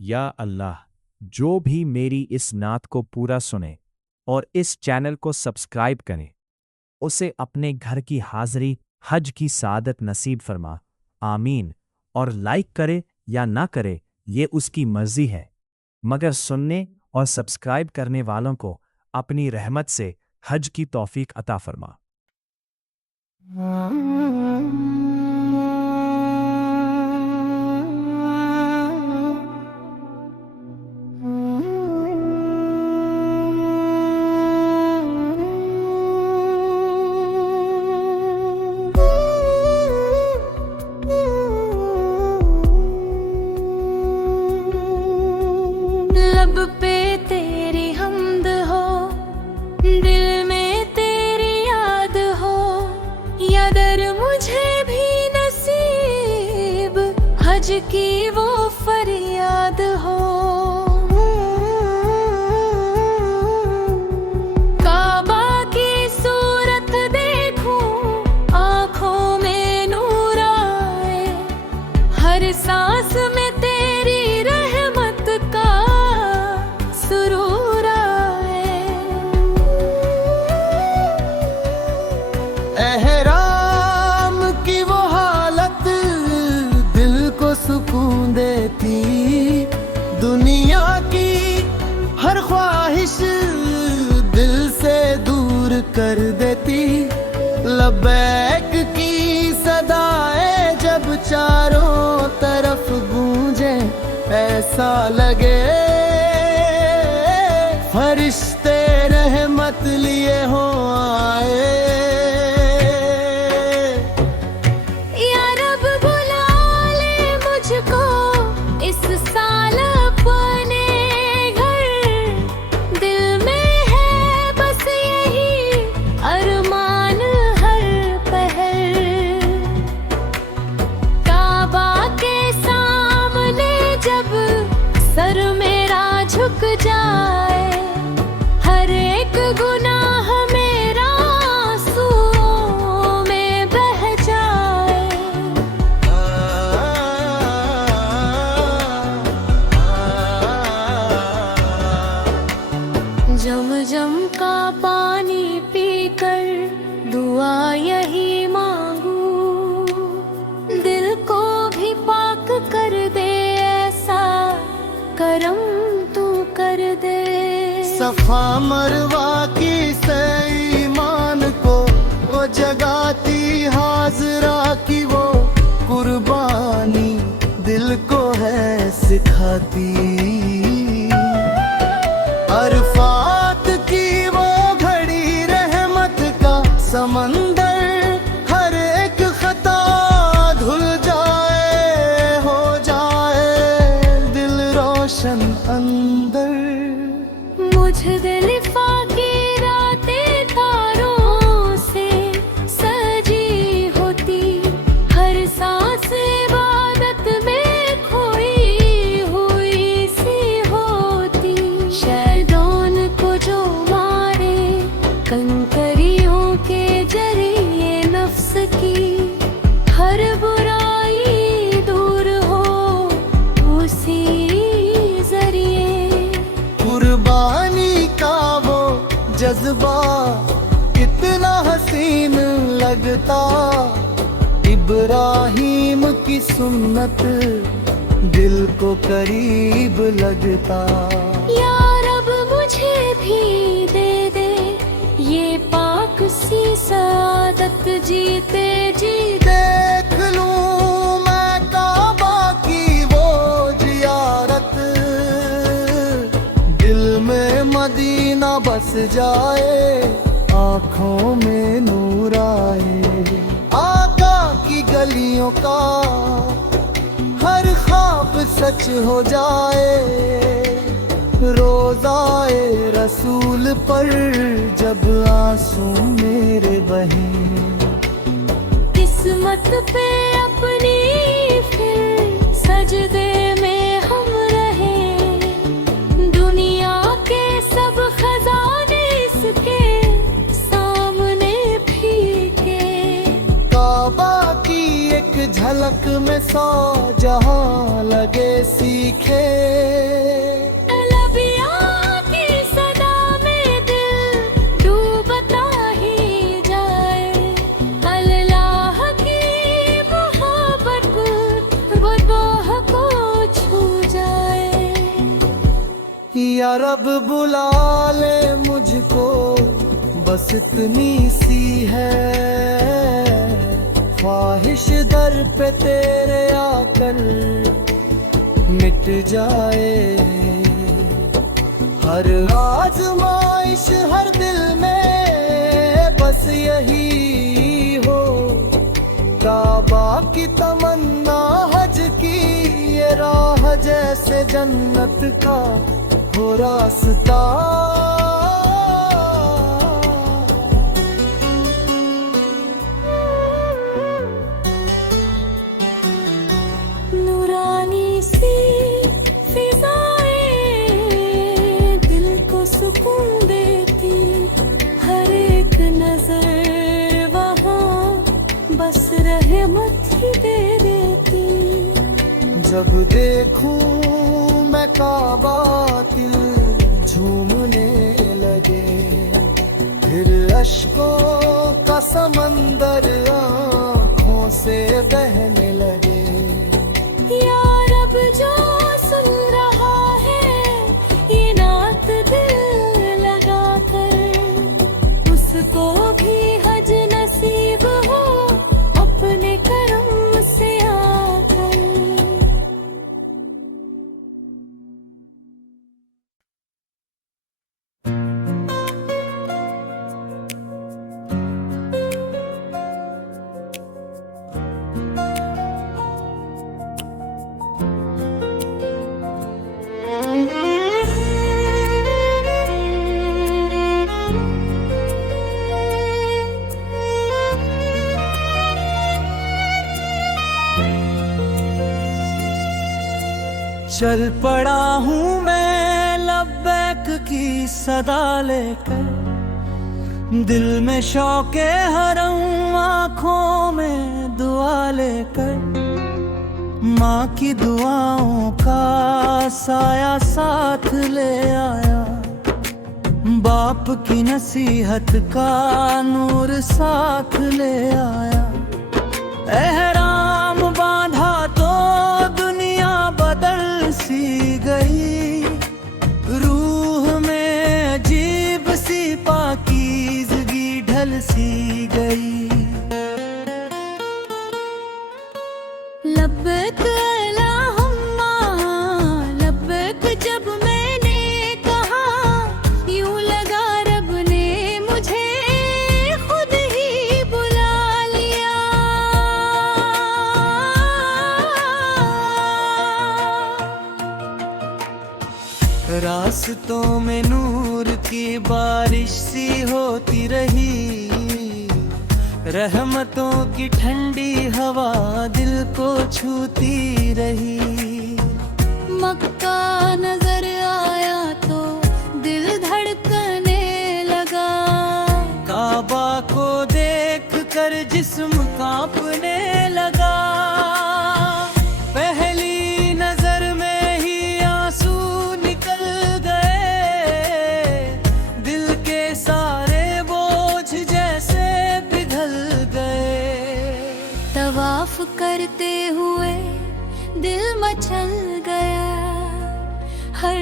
या अल्लाह, जो भी मेरी इस नात को पूरा सुने और इस चैनल को सब्सक्राइब करे, उसे अपने घर की हाज़िरी हज की सादत नसीब फरमा। आमीन। और लाइक करे या ना करे, ये उसकी मर्जी है, मगर सुनने और सब्सक्राइब करने वालों को अपनी रहमत से हज की तौफीक अता फरमा। लब पे तेरी हमद हो, दिल में तेरी याद हो, या दर मुझे भी नसीब हज की वो फरियाद हो। काबा की सूरत देखूं, आंखों में नूर आए, हर सांस में तेरी रहमत का सुरूर आए। एहराम की वो हालत दिल को सुकून देती, दुनिया की हर ख्वाहिश दिल से दूर कर देती। लबैक की सदाएं जब चारों तरफ गूंजे, ऐसा लगे फरिश्ते रहमत लिए हो आए। या रब बुला ले मुझको इस साल अपने घर, दिल में है बस यही अरमान हर पहर। काबा के सामने जब सर मेरा झुक जाए, हर एक गुनाह मेरा आंसुओं में बह जाए। जम का पानी पीकर दुआ यही मांगू, दिल को भी पाक कर दे, ऐसा करम तू कर दे। सफा मरवा की से ईमान को वो जगाती, हाजरा की वो कुर्बानी दिल को है सिखाती। अरफात की वो घड़ी रहमत का समंदर, हर एक खता धुल जाए, हो जाए दिल रोशन अंदर। मुझदलिफा की रातें तारों से सजी होती, हर सांस इबादत में खोई हुई सी होती। शैतान को जो मारे कंकरियों के जरिए, नफ्स की हर बुराई दूर हो उसी जरिए। कुर्बानी का वो जज्बा कितना हसीन लगता, इब्राहीम की सुन्नत दिल को करीब लगता। या रब मुझे भी दे दे ये पाक सी सादत, जीते जी देख लूं मैं काबा की वो जियारत, दिल में मदीना बस जाए, आँखों में नूर आए। आका की गलियों का हर ख्वाब सच हो जाए, रोज़ाए रसूल पर जब आंसू मेरे बहे। किस्मत पे अपनी फिर सजदे में हम रहे, दुनिया के सब खजाने इसके सामने फीके। काबा की एक झलक में 100 जहां लगे सीखे, या रब बुला ले मुझको, बस इतनी सी है ख्वाहिश दर पे तेरे आकर मिट जाए। हर आजमाइश हर दिल में बस यही हो, काबा की तमन्ना हज की ये राह जैसे जन्नत का हो रास्ता। नूरानी सी फिजाएं दिल को सुकून देती, हर एक नजर वहाँ बस रहमत ही दे देती। जब देखूं मैं काबा दिल झूमने लगे, फिर अश्कों का समंदर आँखों से बहने लगे। या रब जो सुन रहा है ये नात दिल लगा कर, उसको भी हज नसीब हो अपने करम से आकर। चल पड़ा हूँ मैं लब्बैक की सदा लेकर, दिल में शौके हरम आँखों में दुआ लेकर। माँ की दुआओं का साया साथ ले आया, बाप की नसीहत का नूर साथ ले आया। एहराम बांधा तो दुनिया बदल सी गई, रूह में अजीब सी पाकीज़गी ढल सी गई। लब्बैक अल्लाहुम्मा लब्बैक जब मैंने कहा, यूं लगा रब ने मुझे खुद ही बुला लिया। रास्तों में नूर की बारिश सी होती रही, रहमतों की ठंडी हवा दिल को छूती रही। मक्का नजर आया तो दिल धड़कने लगा, काबा को देख कर जिस्म कांपने लगा। पहली नजर में ही आंसू निकल गए, दिल के सारे बोझ जैसे पिघल गए। तवाफ करते हुए दिल मचल गया, हर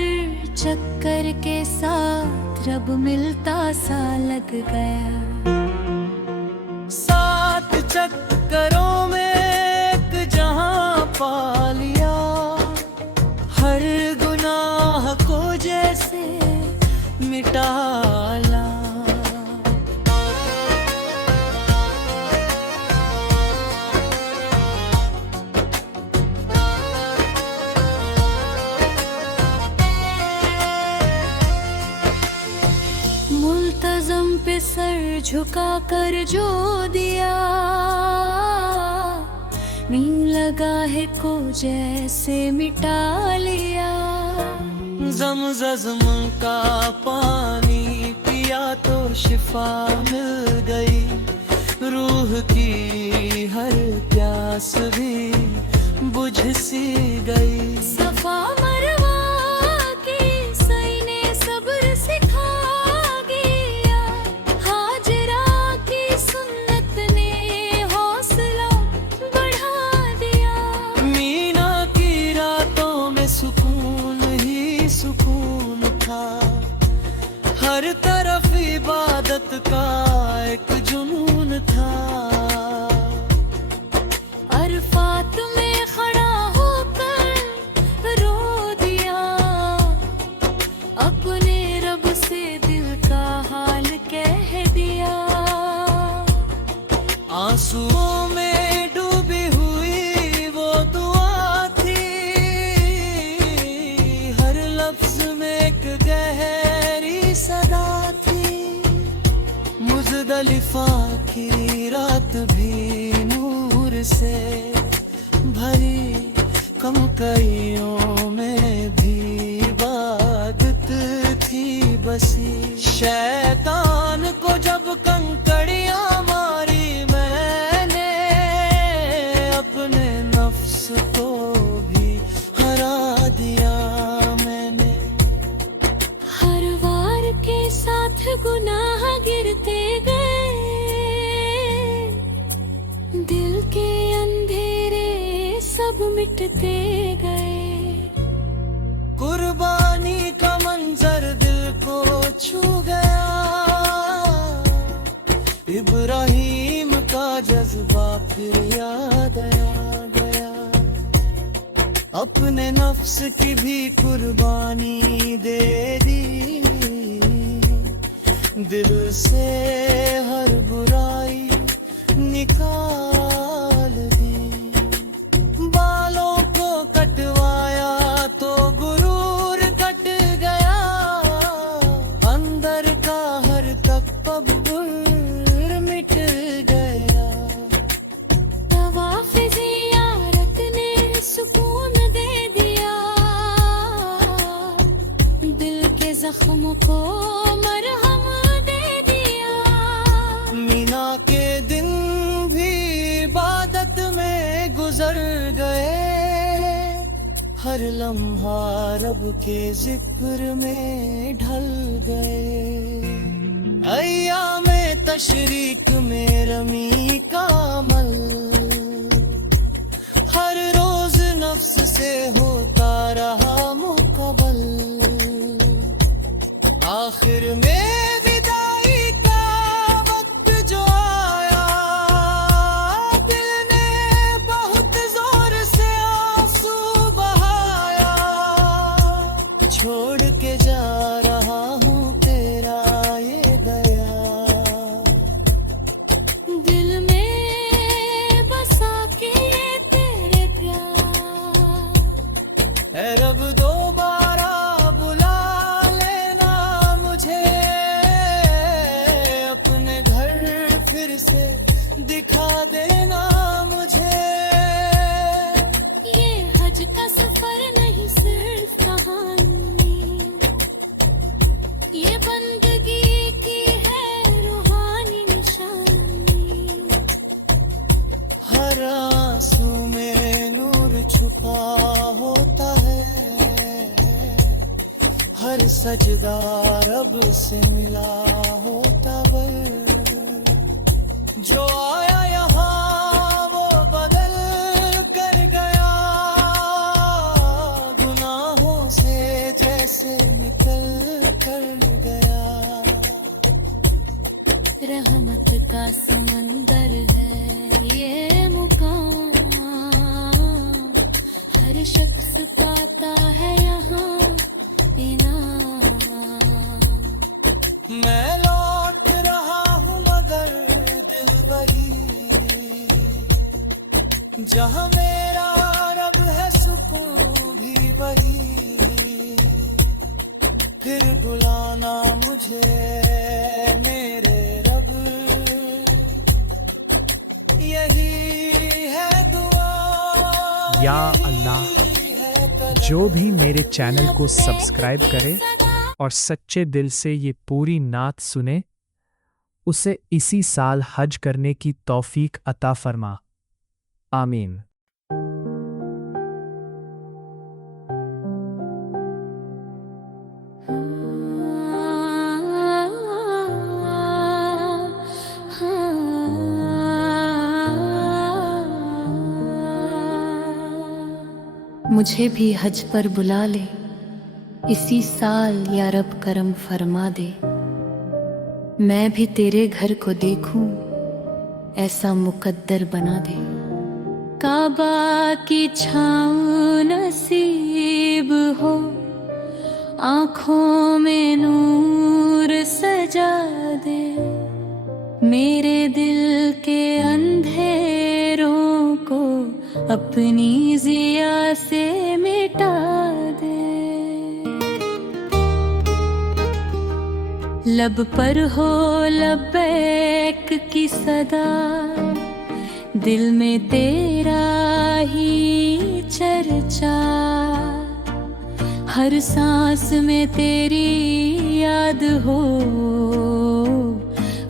चक्कर के साथ रब मिलता सा लग गया। 7 चक्करों में एक जहां पा लिया, हर गुनाह को जैसे मिटा ला। मुल्तज़म पे सर झुका कर जो दिया, नीं लगा है को जैसे मिटा लिया। ज़म-ज़म का पानी पिया तो शिफा मिल गई, रूह की हर प्यास भी बुझ सी गई। सफा मरवा की सई ने सब्र सिखा गया, हाजरा की सुन्नत ने हौसला बढ़ा दिया। मीना की रातों में सुकून ही सुकून था। हर तरफ इबादत का एक जुनून था। अरफात में खड़ा होकर रो दिया, अपने रब से दिल का हाल कह दिया। आंसुओं में डूबी हुई वो दुआ थी, हर लफ्ज में एक गहरी सदा थी। मुज़दलिफ़ा की रात भी नूर से भरी, कम कईयों में भी इबादत थी बसी। शैतान को जब कंकड़ियां मारी मैंने, अपने नफ्स को भी हरा दिया मैंने। हर वार के साथ गुनाह गिरते गए, दिल के अंधेरे सब मिटते गए। कुर्बानी का मंजर दिल को छू गया, इब्राहीम का जज्बा फिर याद आ गया। अपने नफ्स की भी कुर्बानी दे दी, दिल से हर बुराई निकाल दी। बालों को कटवाया तो गुरूर कट गया, अंदर का हर तकब्बुर मिट गया। तवाफ़ ज़ियारत ने सुकून दे दिया, दिल के जख्म को मरहम दे दिया। मीना के दिन भी इबादत में गुजर गए, हर लम्हा रब के जिक्र में ढल गए। अय्यामे तशरीक में रमी का अमल, हर रोज नफ्स से होता रहा मुकबल। आखिर में विदाई का वक्त जो आया, दिल ने बहुत जोर से आंसू बहाया। छोड़ के जा रहा हूँ तेरा ये दया, दिल में बसा के तेरे प्यार। ऐ रब दोबारा बुला लेना मुझे, अपने घर फिर से दिखा देना मुझे। ये हज का सफर नहीं सिर्फ कहानी, ये बंदगी की है रूहानी निशानी। हर आंसू में नूर छुपा होता है, हर सजदा रब से मिला होता वर। जो आया यहाँ वो बदल कर गया, गुनाहों से जैसे निकल कर गया। रहमत का समंदर है ये मुकाम, हर शख्स पाता है यहाँ इनाम। मैं लौट रहा हूँ मगर दिल वही, जहाँ मेरा रब है सुकून भी वही। फिर बुलाना मुझे मेरे रब, यही है दुआ। या अल्लाह, जो भी मेरे चैनल को सब्सक्राइब करे और सच्चे दिल से ये पूरी नात सुने, उसे इसी साल हज करने की तौफीक अता फरमा। आमीन। मुझे भी हज पर बुला ले, इसी साल या रब करम फरमा दे, मैं भी तेरे घर को देखूं, ऐसा मुकद्दर बना दे। काबा की छाँव नसीब हो, आँखों में नूर सजा दे, मेरे दिल के अंधेरों को अपनी ज़िया से मिटा दे। लब पर हो लब्बैक की सदा, दिल में तेरा ही चर्चा, हर सांस में तेरी याद हो,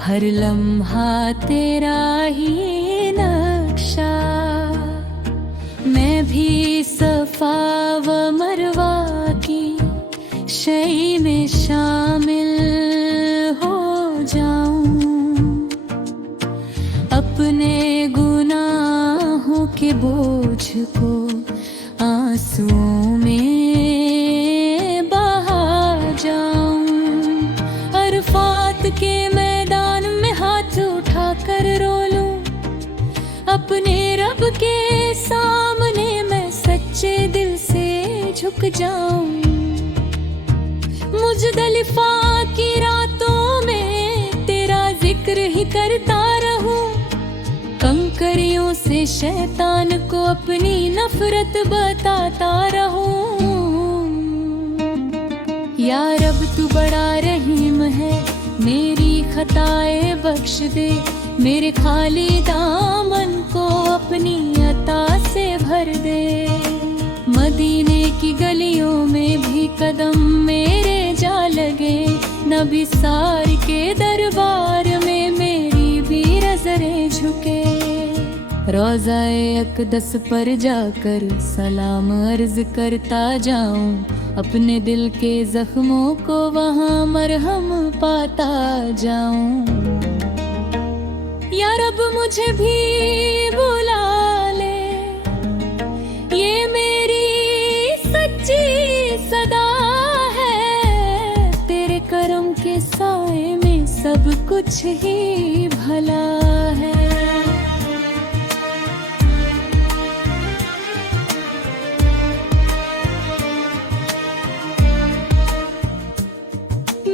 हर लम्हा तेरा ही नक्शा। मैं भी सफा व मरवा की शई में शामिल हो जाऊं, अपने गुनाहों के बोझ को आंसुओं में बहा जाऊं। अरफात के मैदान में हाथ उठाकर रो लूं, अपने रब के सामने मैं सच्चे दिल से झुक जाऊं। मुज़दलिफ़ा की रातों में तेरा जिक्र ही करता रहूं, कंकरियों से शैतान को अपनी नफरत बताता रहूं। या रब तू बड़ा रहीम है, मेरी खताएं बख्श दे, मेरे खाली दामन को अपनी अता से भर दे। मदीने की गलियों में भी कदम मेरे जा लगे, नबी सार के दरबार में मेरी भी नजरें झुके। रोज़ाए अक़दस पर जाकर सलाम अर्ज करता जाऊं, अपने दिल के जख्मों को वहाँ मरहम पाता जाऊं। या रब मुझे भी बुला ले, ये मेरी सच्ची सदा है, तेरे करम के साए में सब कुछ ही भला है।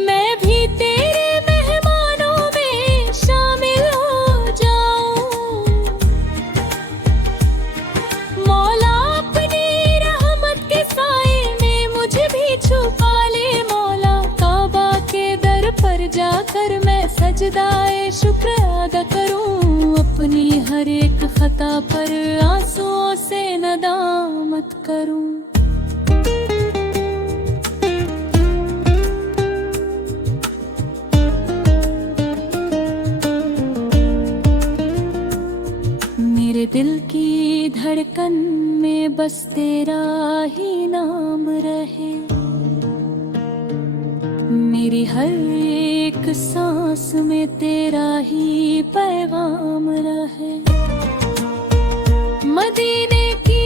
मैं भी तेरे मेहमानों में शामिल हो जाऊं, मौला अपनी रहमत के साए में मुझे भी छुपा ले। मौला काबा के दर पर जाकर मैं सजदाए शुक्र अदा करूं, अपनी हर एक खता पर आंसुओं से नदामत करूं। मेरे दिल की धड़कन में बस तेरा ही नाम रहे, मेरी हर एक सांस में तेरा ही पैगाम रहे। मदीने की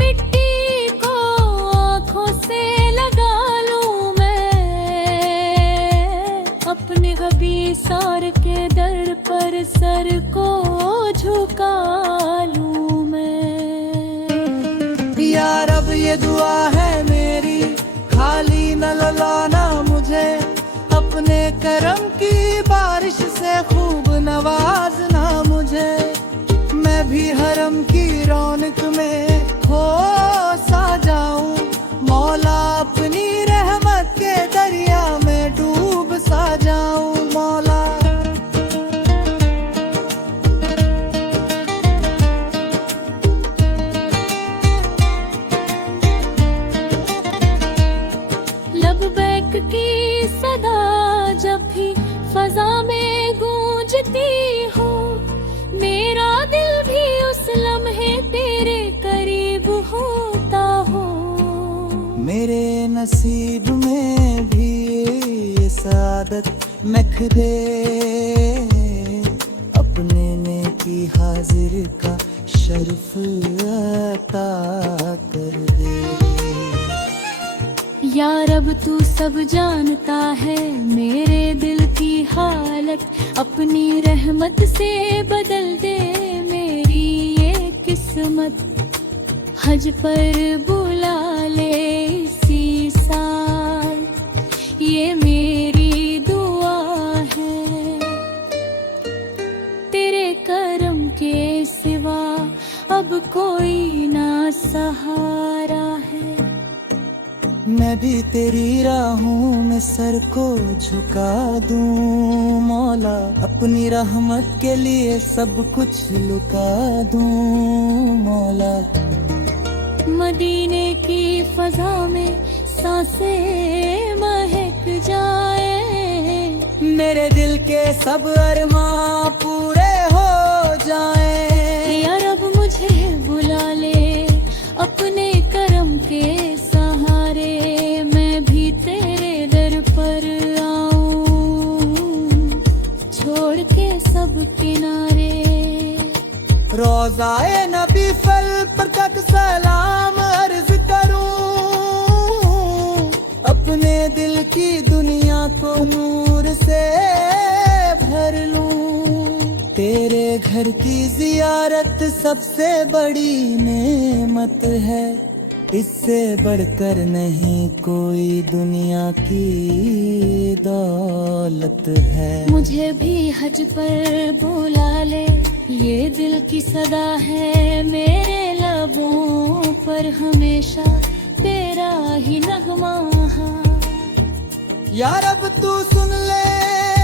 मिट्टी को आँखों से लगा लूं मैं, अपने हबी सार के दर पर सर को झुका लूं मैं। या रब ये दुआ है मेरी, खाली न ललाना मुझे, अपने करम की बारिश से खूब नवाजना मुझे। मैं भी हरम की रौनक में खो सा जाऊं, मौला अपनी रहमत के दरिया में डूब सा जाऊं। मौला लब्बैक की सदा जब भी फजा में गूंजती हो, मेरा दिल भी उस लम्हे तेरे करीब होता हो। मेरे नसीब में भी ये सादत नखरे, अपने नेकी हाजिर का शर्फ अता कर दे। यार अब तू सब जानता है मेरे दिल की हालत, अपनी रहमत से बदल दे मेरी ये किस्मत। हज पर बुला ले इसी साल, ये मेरी दुआ है। तेरे करम के सिवा अब कोई ना सहारा है। मैं भी तेरी राहों में सर को झुका दूं मौला, अपनी रहमत के लिए सब कुछ लुका दूं मौला। मदीने की फजा में सांसें महक जाए, मेरे दिल के सब अरमां पूरे हो जाएं। यार अब मुझे बुला ले अपने करम के सहारे, मैं भी तेरे दर पर आऊं छोड़ के सब किनारे। रोज़ाए नबी फल पर तक सलाम अर्ज करूं, अपने दिल की दुनिया को नूर से भर लूं। तेरे घर की जियारत सबसे बड़ी नेमत है, इससे बढ़कर नहीं कोई दुनिया की दौलत है। मुझे भी हज पर बुला ले, ये दिल की सदा है मेरे लबों पर, हमेशा तेरा ही नगमा। यार अब तू सुन ले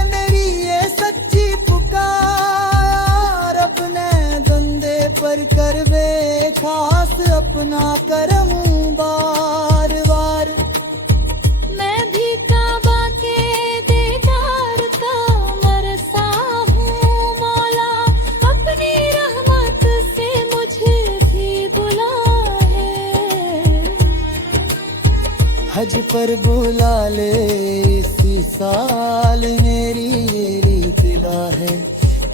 मेरी ये सच्ची पुकार, अपने बंदे पर कर बे खास अपना करम बार बार। मैं भी काबा के दीदार का मरसा हूँ मौला, अपनी रहमत से मुझे भी बुला है। हज पर बुला ले इसी साल, मेरी ये दिला है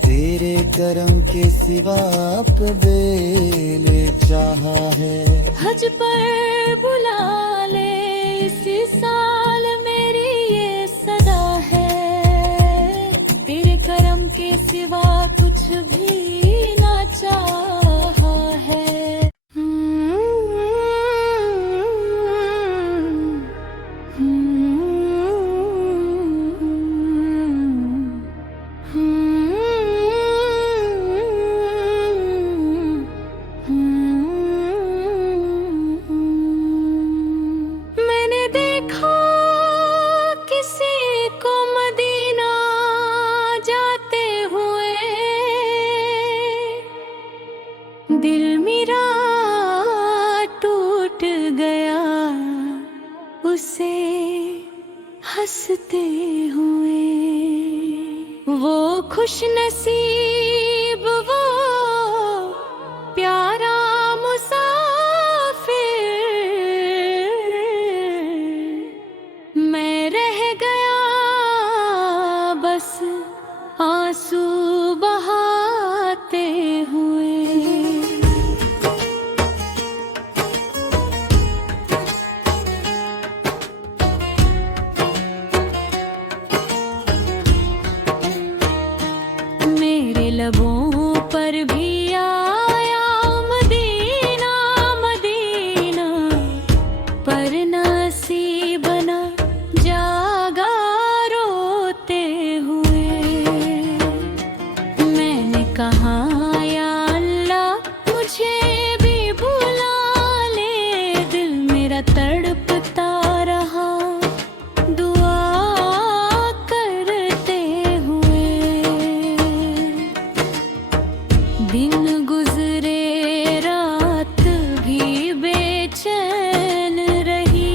तेरे करम के सिवा कबीले चाहा है। हज पर बुला ले इसी साल, मेरी ये सदा है, तेरे करम के सिवा कुछ भी ना चाहा है। दिल मेरा टूट गया उसे हंसते हुए, वो खुश नसीब वो प्यारा मुसाफिर, मैं रह गया बस आंसू बहाते हुए। लबों पर भी आया मदीना मदीना, पर नसीब न जागा रोते हुए। मैंने कहा या अल्लाह मुझे भी बुला ले, दिल मेरा तड़पता रहा दुआ करते हुए। दिन गुजरे रात भी बेचैन रही,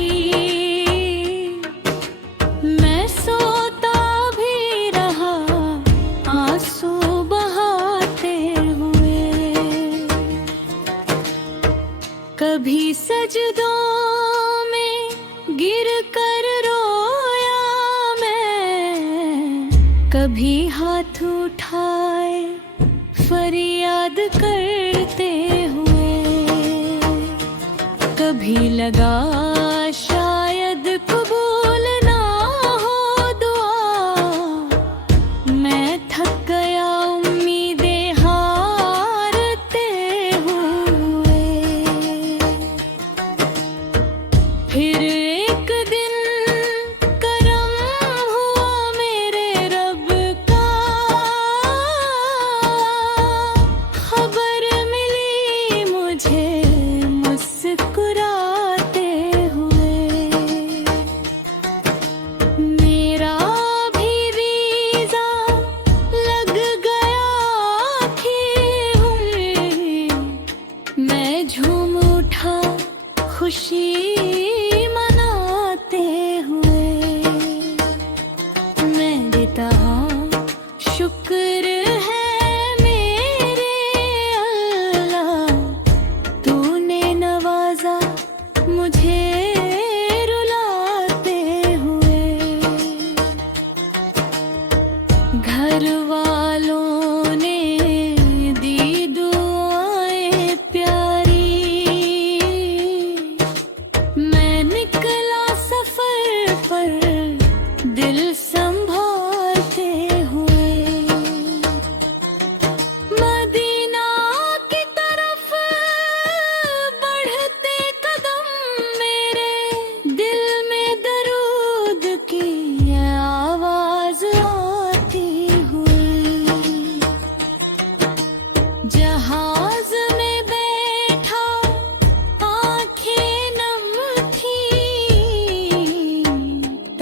मैं सोता भी रहा आंसू बहाते हुए। कभी सजदों में गिर कर रोया मैं, कभी हाथ उठाए फरियाद करते हुए। कभी लगा शायद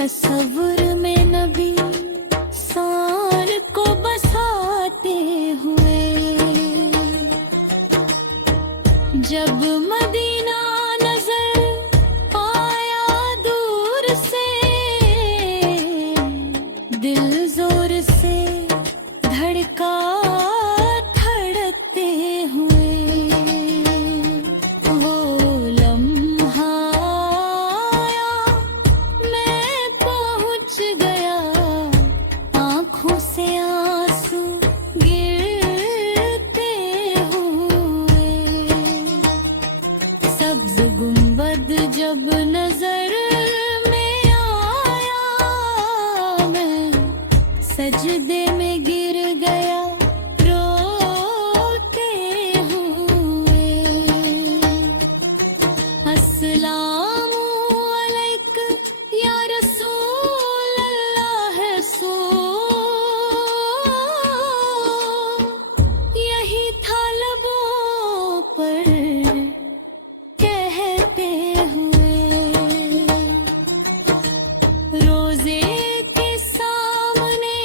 तसव्वुर में नबी सार को बसाते हुए, जब मदीना नजर आया दूर से, दिल जोर से धड़का धड़कते हुए। वो लम्हा आया, मैं पहुंच गया, आंखों से आंसू गिरते हुए। सब्ज गुंबद जब नजर में आया, मैं सजदे में गिर गया रोते हुए। अस्सलामु अलैक या रसूल अल्लाह, सो यही था लबों पर कहते हुए। रोजे के सामने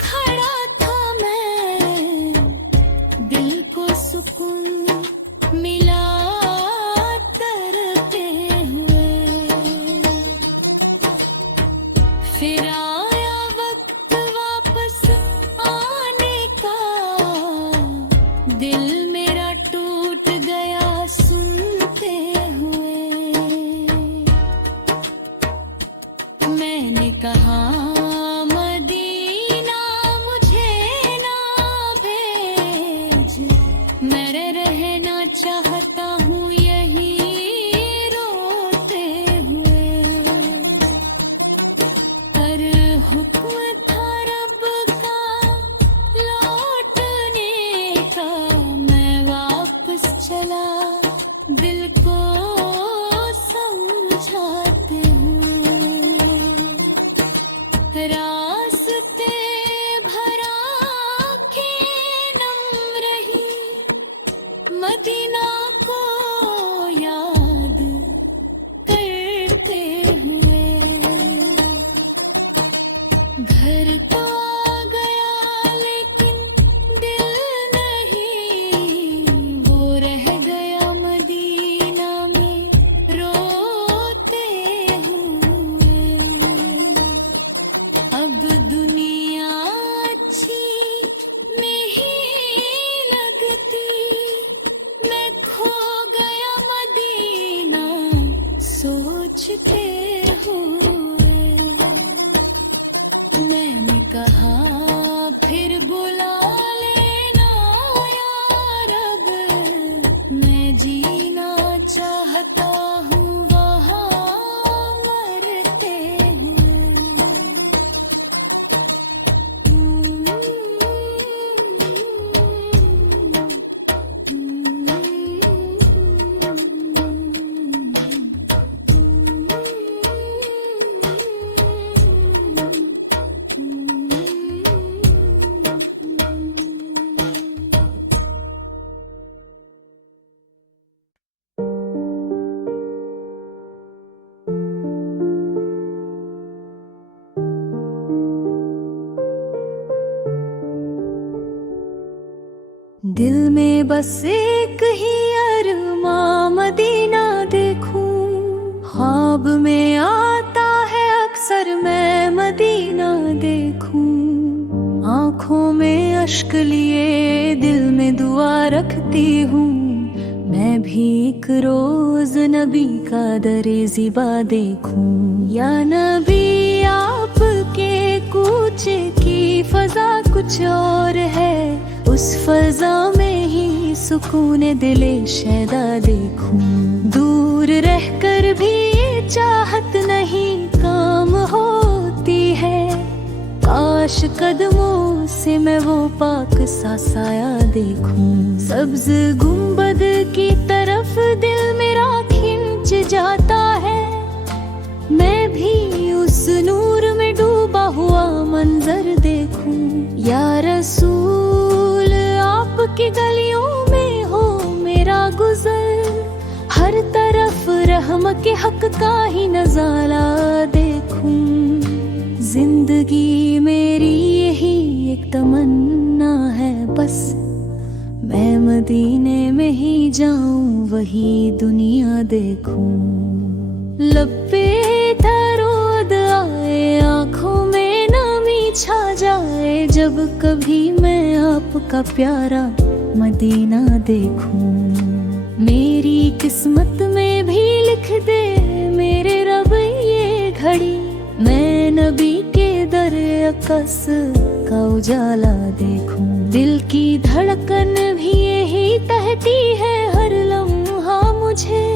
खड़ा था मैं, दिल को सुकून मिला तरते हुए। फिर आया वक्त वापस आने का, दिल मेरा टूट गया सुनते हुए। मैंने कहा मदीना मुझे ना भेज, मैं रहना चाहता हूँ यही रोते हुए। पर हुक्म था रब का लौटने का, मैं वापस चला दिल को समझाते हुए। रास्ते भरा के नम रही, मदीना को याद करते हुए। घर तो आ गया लेकिन दिल नहीं, वो रह गया मदीना में रोते हुए। अब दुनिया अच्छी नहीं लगती, मैं खो गया मदीना सोचते हुए। मैंने कहा फिर बुला लेना या रब, मैं जीना चाहता हूँ वहाँ मरते हुए। दिल में बस एक ही अरमां मदीना देखूं, ख्वाब में आता है अक्सर मैं मदीना देखूं। आंखों में अश्क लिए दिल में दुआ रखती हूँ, मैं भी एक रोज नबी का दरे ज़िबा देखूं। या नबी आपके कूचे की फजा कुछ और है, उस फजा में ही सुकून दिले शैदा देखूं। दूर रहकर भी ये चाहत नहीं काम होती है, काश कदमों से मैं वो पाक सा साया देखूं। सब्ज गुंबद की तरफ दिल मेरा खिंच जाता है, मैं भी उस नूर में डूबा हुआ मंजर देखूं। या रसूल आपकी गलियों में हो मेरा गुजर, हर तरफ रहम के हक का ही नजारा देखूं। वही दुनिया देखूं। लब पे दर्द आए, आंखों में नमी छा जाए, जब कभी मैं आपका प्यारा मदीना देखूं। मेरी किस्मत में भी लिख दे मेरे रब ये घड़ी, मैं नबी के दर अकस का उजाला देखूं। दिल की धड़कन भी यही कहती है हर लम्हा मुझे,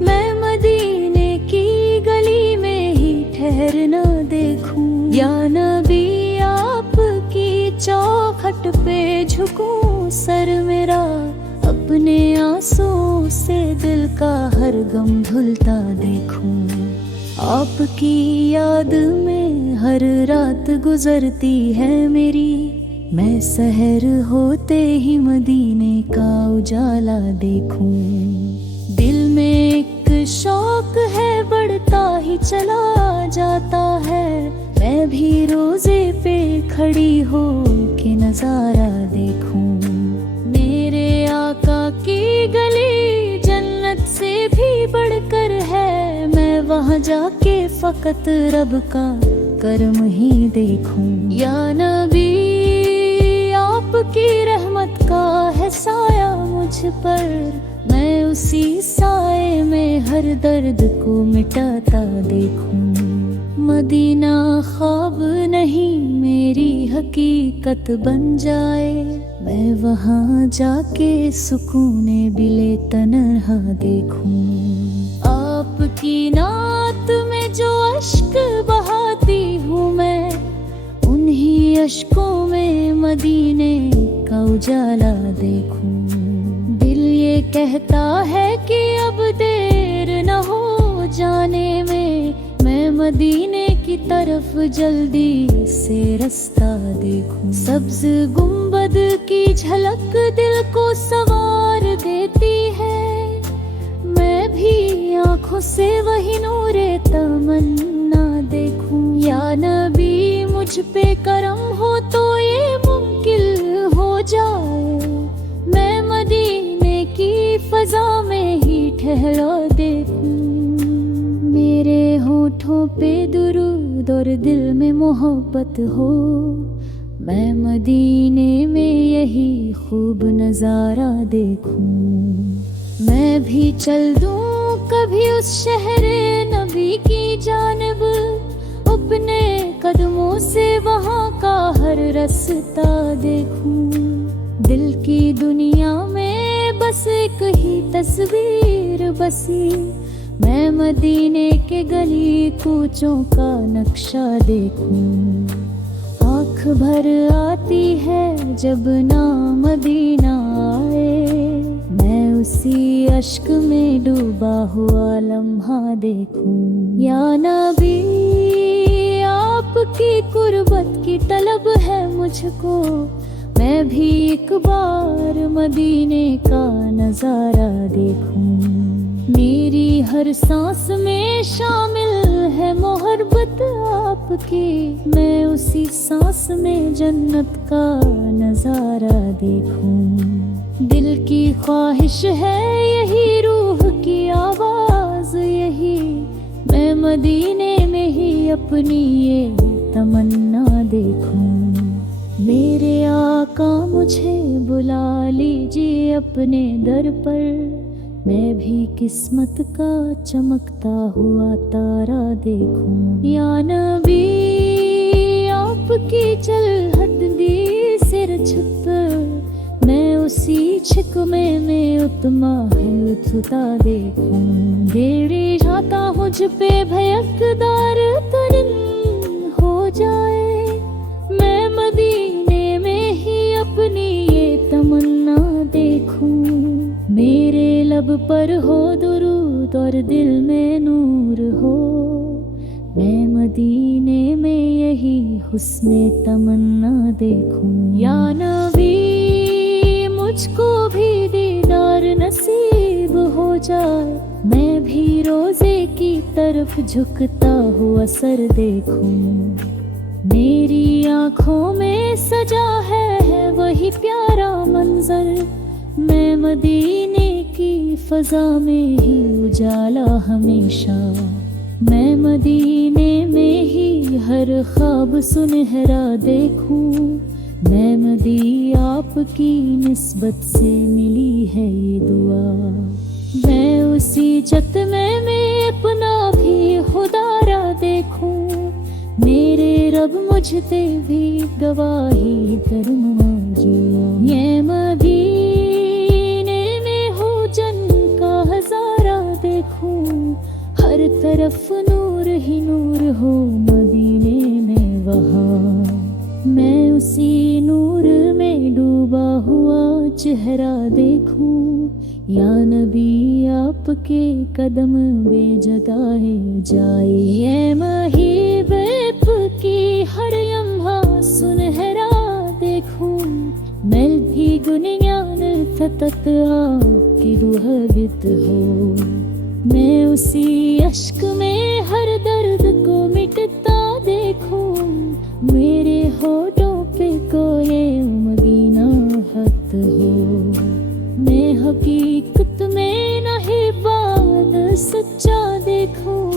मैं मदीने की गली में ही ठहरना देखूं। या नबी आपकी चौखट पे झुकूं सर मेरा, अपने आंसुओं से दिल का हर गम धुलता देखूं। आपकी याद में हर रात गुजरती है मेरी, मैं सहर होते ही मदीने का उजाला देखूं। दिल में एक शौक है बढ़ता ही चला जाता है, मैं भी रोजे पे खड़ी हो के नजारा देखूं। मेरे आका की गली जन्नत से भी बढ़कर है, मैं वहाँ जाके फकत रब का करम ही देखूं। या नबी आपकी रहमत का है साया मुझ पर, मैं उसी साए में हर दर्द को मिटाता देखूं। मदीना ख्वाब नहीं मेरी हकीकत बन जाए, मैं वहाँ जाके सुकूने बिले तन्हा देखूं। आपकी नात में जो अश्क बहाती हूँ मैं, उन्हीं अश्कों में मदीने का उजाला देखूं। दिल ये कहता है कि अब देर न हो जाने में, मैं मदीने की तरफ जल्दी से रास्ता देखूं। सब्ज गुंबद की झलक दिल को संवार देती है, मैं भी आँखों से वही नूरे तमन्ना देखूं। या नबी मुझ पे करम हो तो ये मुमकिन हो जाए, मैं मदीने की फजा में ही ठहरा देखूं। मेरे होठों पे दुरूद और दिल में मोहब्बत हो, मैं मदीने में यही खूब नजारा देखूं। मैं भी चल दूं कभी उस शहरे नबी की जानिब, अपने कदमों से वहाँ का हर रास्ता देखूं। दिल की दुनिया में बस एक ही तस्वीर बसी, मैं मदीने के गली कूचों का नक्शा देखूं। आँख भर आती है जब नाम मदीना आए, मैं उसी अश्क में डूबा हुआ लम्हा देखूं। या नबी आपकी कुर्बत की तलब है मुझको, मैं भी एक बार मदीने का नजारा देखूं। मेरी हर सांस में शामिल है मोहब्बत आपकी, मैं उसी सांस में जन्नत का नजारा देखूं। दिल की ख्वाहिश है यही, रूह की आवाज यही, मैं मदीने में ही अपनी ये तमन्ना देखूं। मेरे आका मुझे बुला लीजिए अपने दर पर, मैं भी किस्मत का चमकता हुआ तारा देखूं। या नबी आपकी चलहट दी सिर छुप, मैं उसी छिक में उत्तमा छुता देखूं। बेड़ी जाता मुझ पे भयकदार तरिन हो जाए, मैं मदीने में ही अपनी ये तमन्ना देखूं। मेरे लब पर हो दुरूद और दिल में नूर हो, मैं मदीने में यही हुस्ने तमन्ना देखूं। या नबी मुझको भी दीदार नसीब हो जाए, मैं भी रोजे की तरफ झुकता हुआ सर देखूं। मेरी आँखों में सजा है वही प्यारा मंजर, मैं मदीने की फजा में ही उजाला हमेशा, मैं मदीने में ही हर ख्वाब सुनहरा देखूं। मैं मदी आपकी निस्बत से मिली है ये दुआ, मैं उसी जत्मे में अपना भी खुदारा देखूं। मेरे रब मुझते भी गवाही फरमाइए, ये मदीने में हो जन का हजारा देखूं। हर तरफ नूर ही नूर हो मदीने में वहाँ, मैं उसी नूर में डूबा हुआ चेहरा देखूं। या नबी आपके कदम बेजगाए जाए, ये महीबेप की हर लम्हा सुनहरा देखूं। मैं भी गुनियान तक आपकी दुहबित हो, मैं उसी अश्क में हर दर्द को मिटता देखूं। मेरे होठों पे कोई मदीना खत हो, मैं हकीकत में नहीं बात सच्चा देखूं।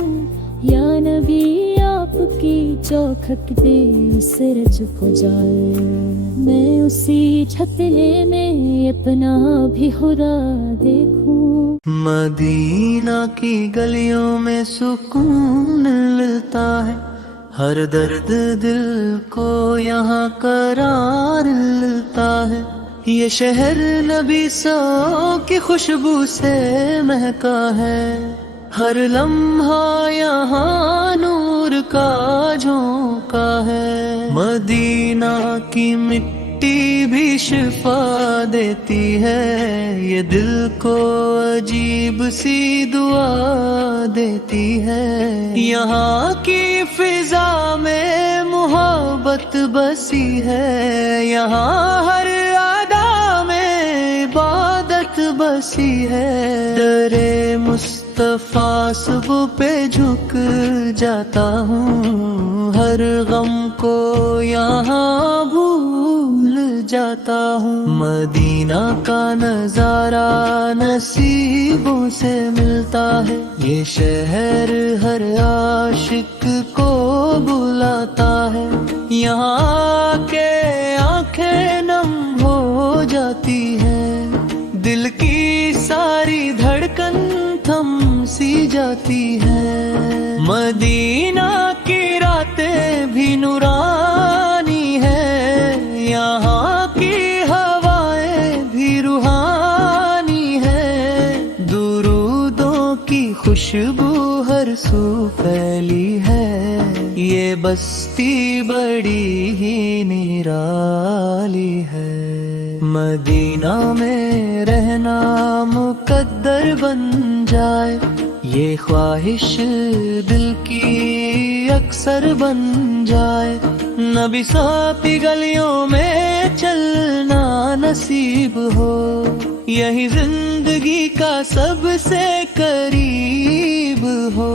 या नबी आपकी चौखट पे सिरज को जाए, मैं उसी छतले में अपना भी खुदा देखूं। मदीना की गलियों में सुकून मिलता है, हर दर्द दिल को यहाँ करार मिलता है। ये शहर नबी सौ की खुशबू से महका है, हर लम्हा यहाँ नूर का झोंका है। मदीना की मिट्टी भी शिफा देती है, ये दिल को अजीब सी दुआ देती है। यहाँ की फिजा में मोहब्बत बसी है, यहाँ हर अदा में इबादत बसी है। दरे मुस्तफा सब पे झुक जाता हूँ, हर गम को यहाँ भूल जाता हूँ। मदीना का नजारा नसीबों से मिलता है, ये शहर हर आशिक को बुलाता है। यहाँ के आंखें नम हो जाती है, दिल की सारी धड़कन थम सी जाती है। मदीना की रातें भी नूरानी है, यहाँ की हवाएं भी रूहानी है। दुरूदों की खुशबू हर सू फैली है, ये बस्ती बड़ी ही निराली है। मदीना में रहना मुकद्दर बन जाए, ये ख्वाहिश दिल की अक्सर बन जाए। नबी साहब गलियों में चलना नसीब हो, यही जिंदगी का सबसे करीब हो।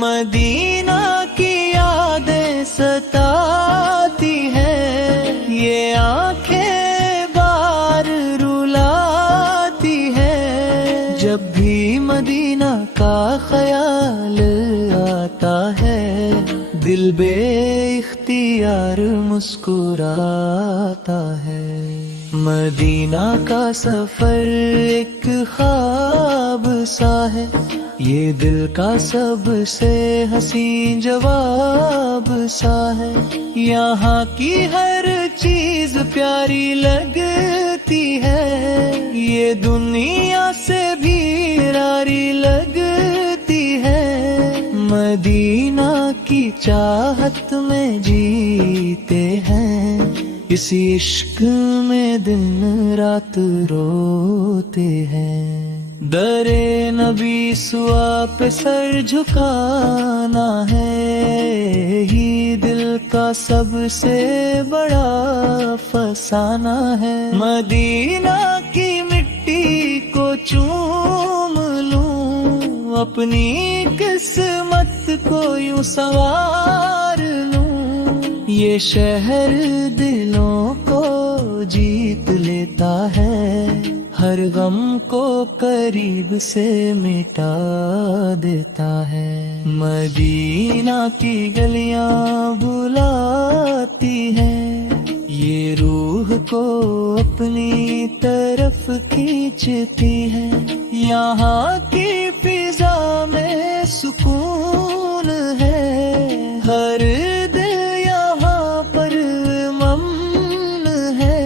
मदीना की यादें सताती है, ये आंखें बार रुलाती है। जब भी मदीना का ख्याल आता है, दिल बेइख्तियार मुस्कुराता है। मदीना का सफर एक ख्वाब सा है, ये दिल का सबसे हसीन जवाब सा है। यहाँ की हर चीज प्यारी लगती है, ये दुनिया से भी प्यारी लगती है। मदीना की चाहत में जीते हैं, इसी इश्क में दिन रात रोते हैं। दरे नबी सुआ पे सर झुकाना है, ही दिल का सबसे बड़ा फसाना है। मदीना की मिट्टी को चूम लूं, अपनी किस्मत को यूं संवार लूं। ये शहर दिलों को जीत लेता है, हर गम को करीब से मिटा देता है। मदीना की गलियां बुलाती हैं, ये रूह को अपनी तरफ खींचती है। यहाँ की फिजा में सुकून है, हर दिल यहाँ पर ममन है।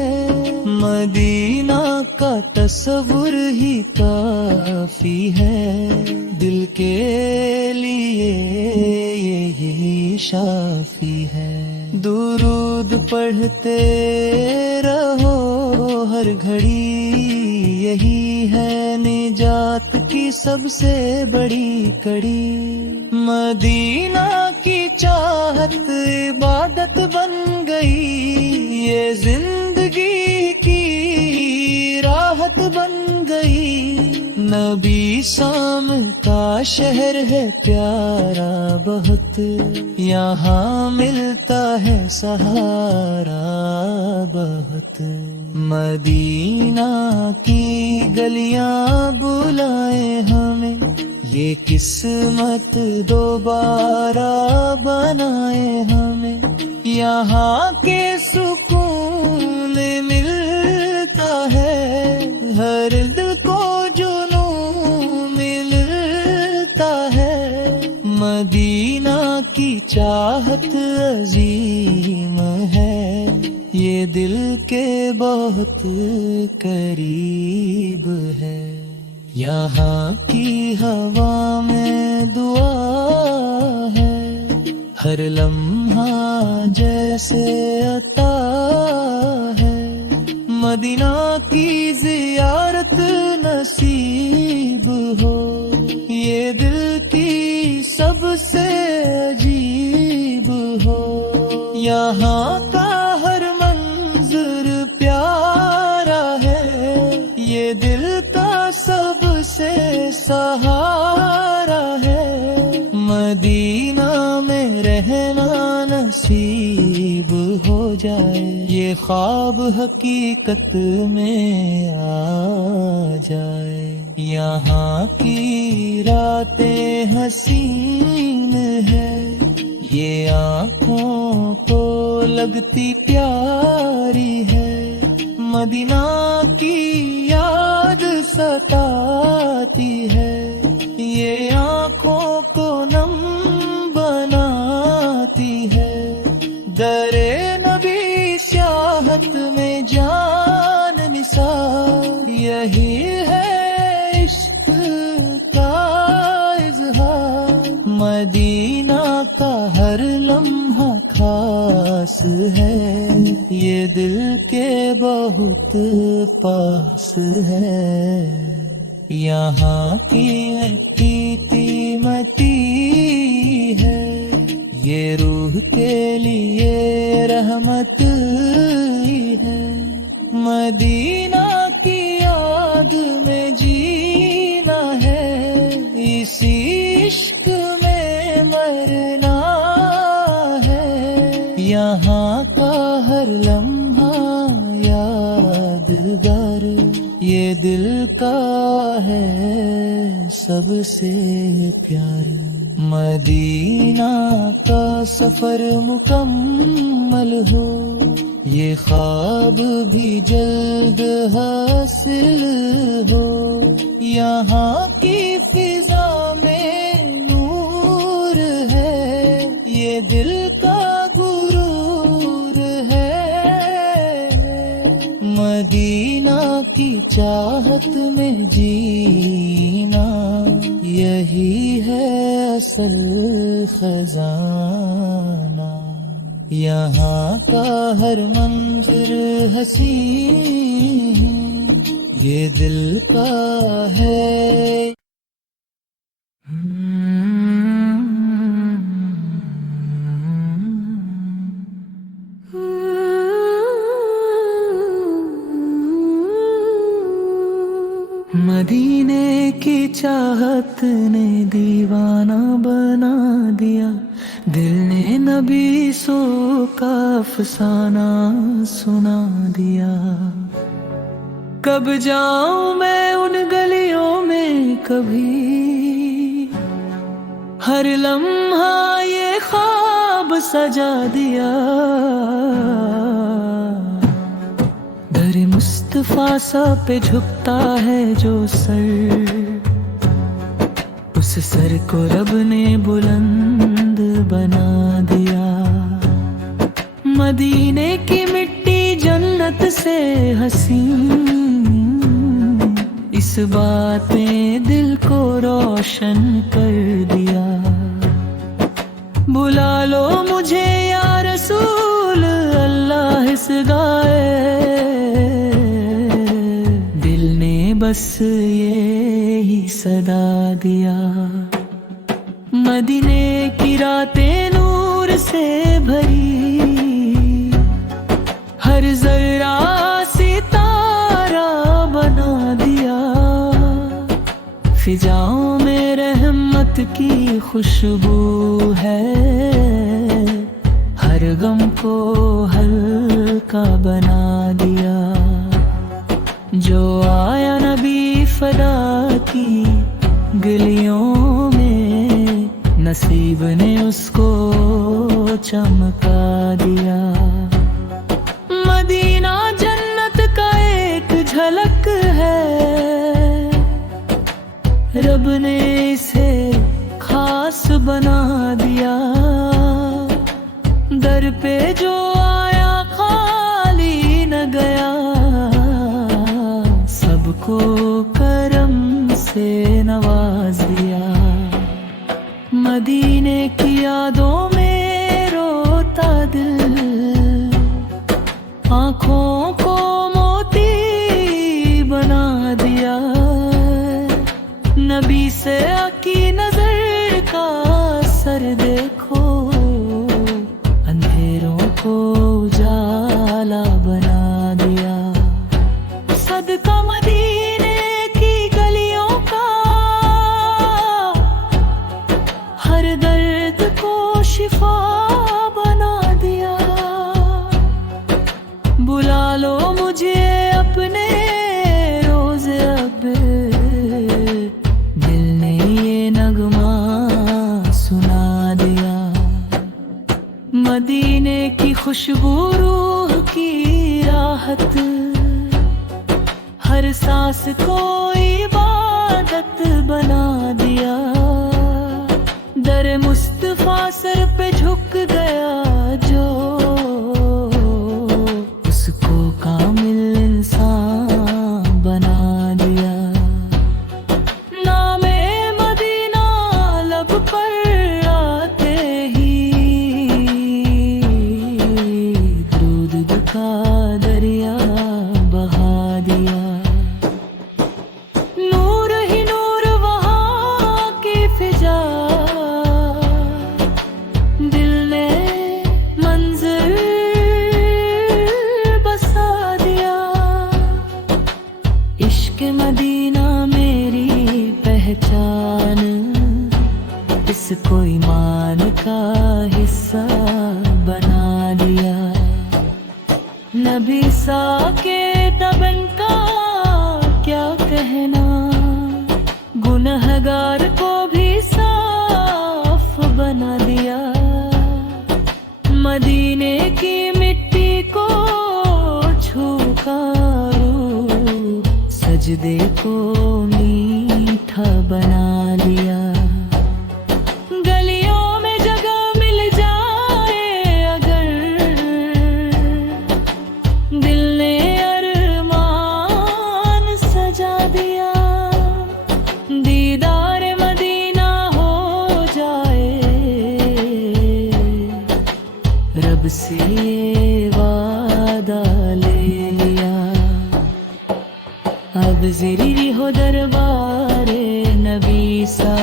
मदीना का तस्वुर ही काफी है, दिल के लिए यही शाफी है। दुरूद पढ़ते रहो हर घड़ी, यही है निजात की सबसे बड़ी कड़ी। मदीना की चाहत इबादत बन गई, ये जिंदगी की राहत बन गई। नबी शाम का शहर है प्यारा बहुत, यहाँ मिलता है सहारा बहुत। मदीना की गलियां बुलाए हमें, ये किस्मत दोबारा बनाए हमें। यहाँ के सुकून मिलता है, हर दिल को जुनून मिलता है। मदीना की चाहत अजीम है, ये दिल के बहुत करीब है। यहाँ की हवा में दुआ है, हर लम्हा जैसे अता है। मदीना की जियारत नसीब हो, ये दिल की सबसे अजीब हो। यहाँ का हर मंजर प्यारा है, ये दिल का सबसे सहारा है। मदीना में रहना नसीब हो जाए, ये ख्वाब हकीकत में आ जाए। यहाँ की रातें हसीन है, ये आँखों को लगती प्यारी है। मदीना की याद सताती है, ये आँखों को नम बनाती है। दरे नबी स्याहत में जान निसार, यही है इश्क का इज़हार। मदीना का हर लम्हा खास है, ये दिल के बहुत पास है। यहाँ की कीमती है, ये रूह के लिए रहमत ही है। मदीना की याद में जीना है, इसी इश्क में मरना है। यहाँ का हर लम्हा यादगार, ये दिल का है सबसे प्यार। मदीना का सफर मुकम्मल हो, ये ख्वाब भी जल्द हासिल हो। यहाँ की फिजा में नूर है, ये दिल का गुरूर है। मदीना की चाहत में जीना, यही है असल खजाना। यहाँ का हर मंजर हसीन, ये दिल का है। मदीने की चाहत ने दीवाना बना दिया, दिल ने नबी सो का अफसाना सुना दिया। कब जाऊं मैं उन गलियों में कभी, हर लम्हा ये ख्वाब सजा दिया। दर मुस्तफा सा पे झुकता है जो सर, उस सर को रब ने बुलंद बना दिया। मदीने की मिट्टी जन्नत से हसीन, इस बात ने दिल को रोशन कर दिया। बुला लो मुझे या रसूल अल्लाह इस गाए, दिल ने बस ये ही सदा दिया। मदीने की रातें नूर से भरी, हर जरा सितारा बना दिया। फिजाओं में रहमत की खुशबू है, हर गम को हल्का बना दिया। जो आया नबी फदा की गलियों में, नसीब ने उसको चमका दिया। मदीना जन्नत का एक झलक है, रब ने इसे खास बना दिया। दर पे जो आया खाली न गया, सबको करम से नवाज दिया। मदीने की यादों में रोता दिल, आँखों को मोती बना दिया। नबी से आकी नजर का असर देखो, अंधेरों को उजाला बना दिया। सदका मदीने की गलियों का, हर दर्द को शिफा बना दिया। बुला लो मुझे अपने रोज़ अब, दिल ने ये नगमा सुना दिया। मदीने की खुशबू रूह की राहत, हर सांस को इबादत बना दिया। दर मुस्तफा सर पे झुक गया जो, उसको कामिल इंसान बना दिया। नामे मदीना लब पर आते ही, दूध का दरिया बहा दिया। नूर ही नूर वहाँ की फिजा, दिल ने मंजिल बसा दिया। इश्क मदीना मेरी पहचान, इसको ईमान का हिस्सा बना दिया। नबी सा के तबन का क्या कहना, गुनहगार को भी साफ बना दिया। मदीने की मिट्टी को छूकर सजदे को मीठा बना दिया। गलियों में जगह मिल जाए अगर, दिल ने अरमान सजा दिया। दीदार मदीना हो जाए, रब से वादा ले लिया। अब ज़िरी हो दरबारे नबी सा,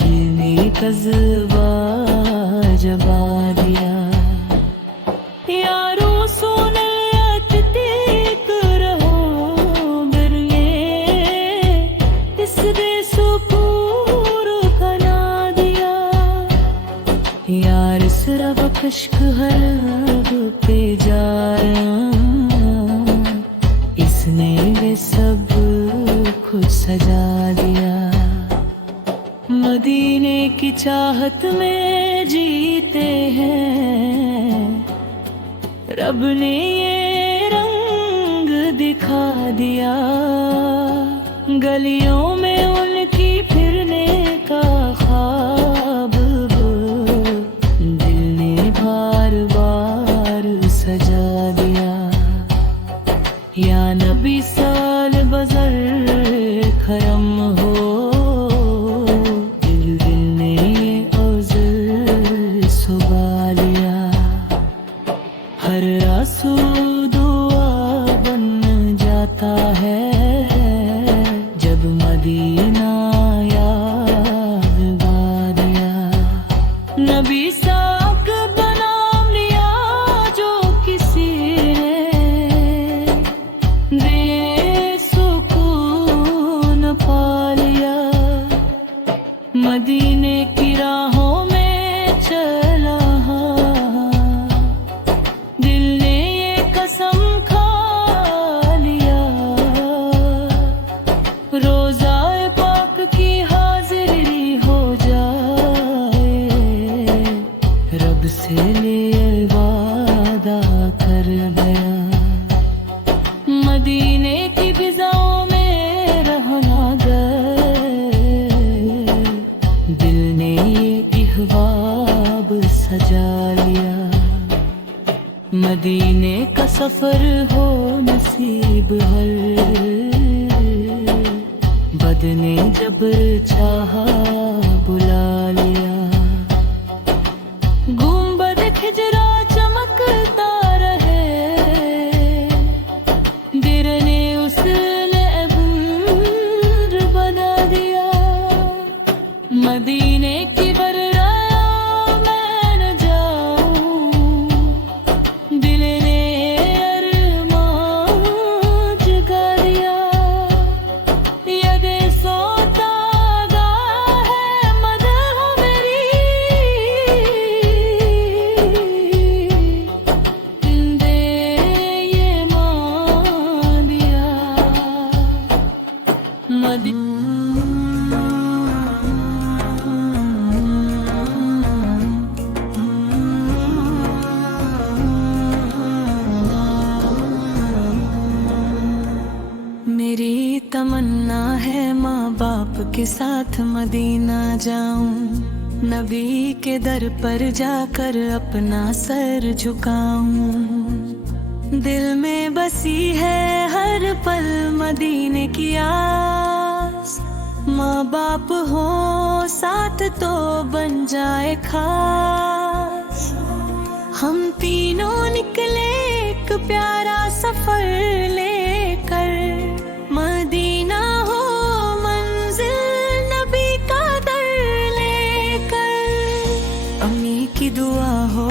ये कज़बा जबा दिया। यारो सोने अतीक रहो बिरये, इस बेसुकूर बना दिया। यार सिर्फ कश्क हर पे जाया, ने वे सब खुद सजा दिया। मदीने की चाहत में जीते हैं, रब ने ये रंग दिखा दिया। गलियों में उनकी फिरने का ख्वाब दिल ने बार बार सजा दिया। या नबी साल बज़र खरम हो, दिल ने ये औज़र सुबा लिया। हर आंसू दुआ बन जाता है जब मदीना याद दिया। नबी साक बना लिया जो किसी ने, बेसुकून पा लिया। मदीने की राहों में चला, दिल ने ये कसम खा लिया। रोज़ाए पाक की हाज़िरी हो जाए, रब से लिए वादा कर गया। मदीने की फिज़ाओं में रहना गए, दिल ने ये इहवाब सजा लिया। मदीने का सफर हो नसीब हर, बद ने जबर चाहा बुला लिया। गुंबद खिजरा चमकता रहे, दिल ने उसने अब्र बना दिया। मदीने की बर्राया मैं न जाऊं, दिल ने अरमान जगा दिया। यदे सोता गा है मदह मेरी, दे ये मान दिया। मेरी तमन्ना है माँ बाप के साथ मदीना जाऊं, नबी के दर पर जाकर अपना सर झुकाऊं। दिल में बसी है हर पल मदीने की आस, माँ बाप हो साथ तो बन जाए खास। हम तीनों निकले एक प्यारा सफर लेकर, मदीना हो मंजिल नबी का दर लेकर। अम्मी की दुआ हो,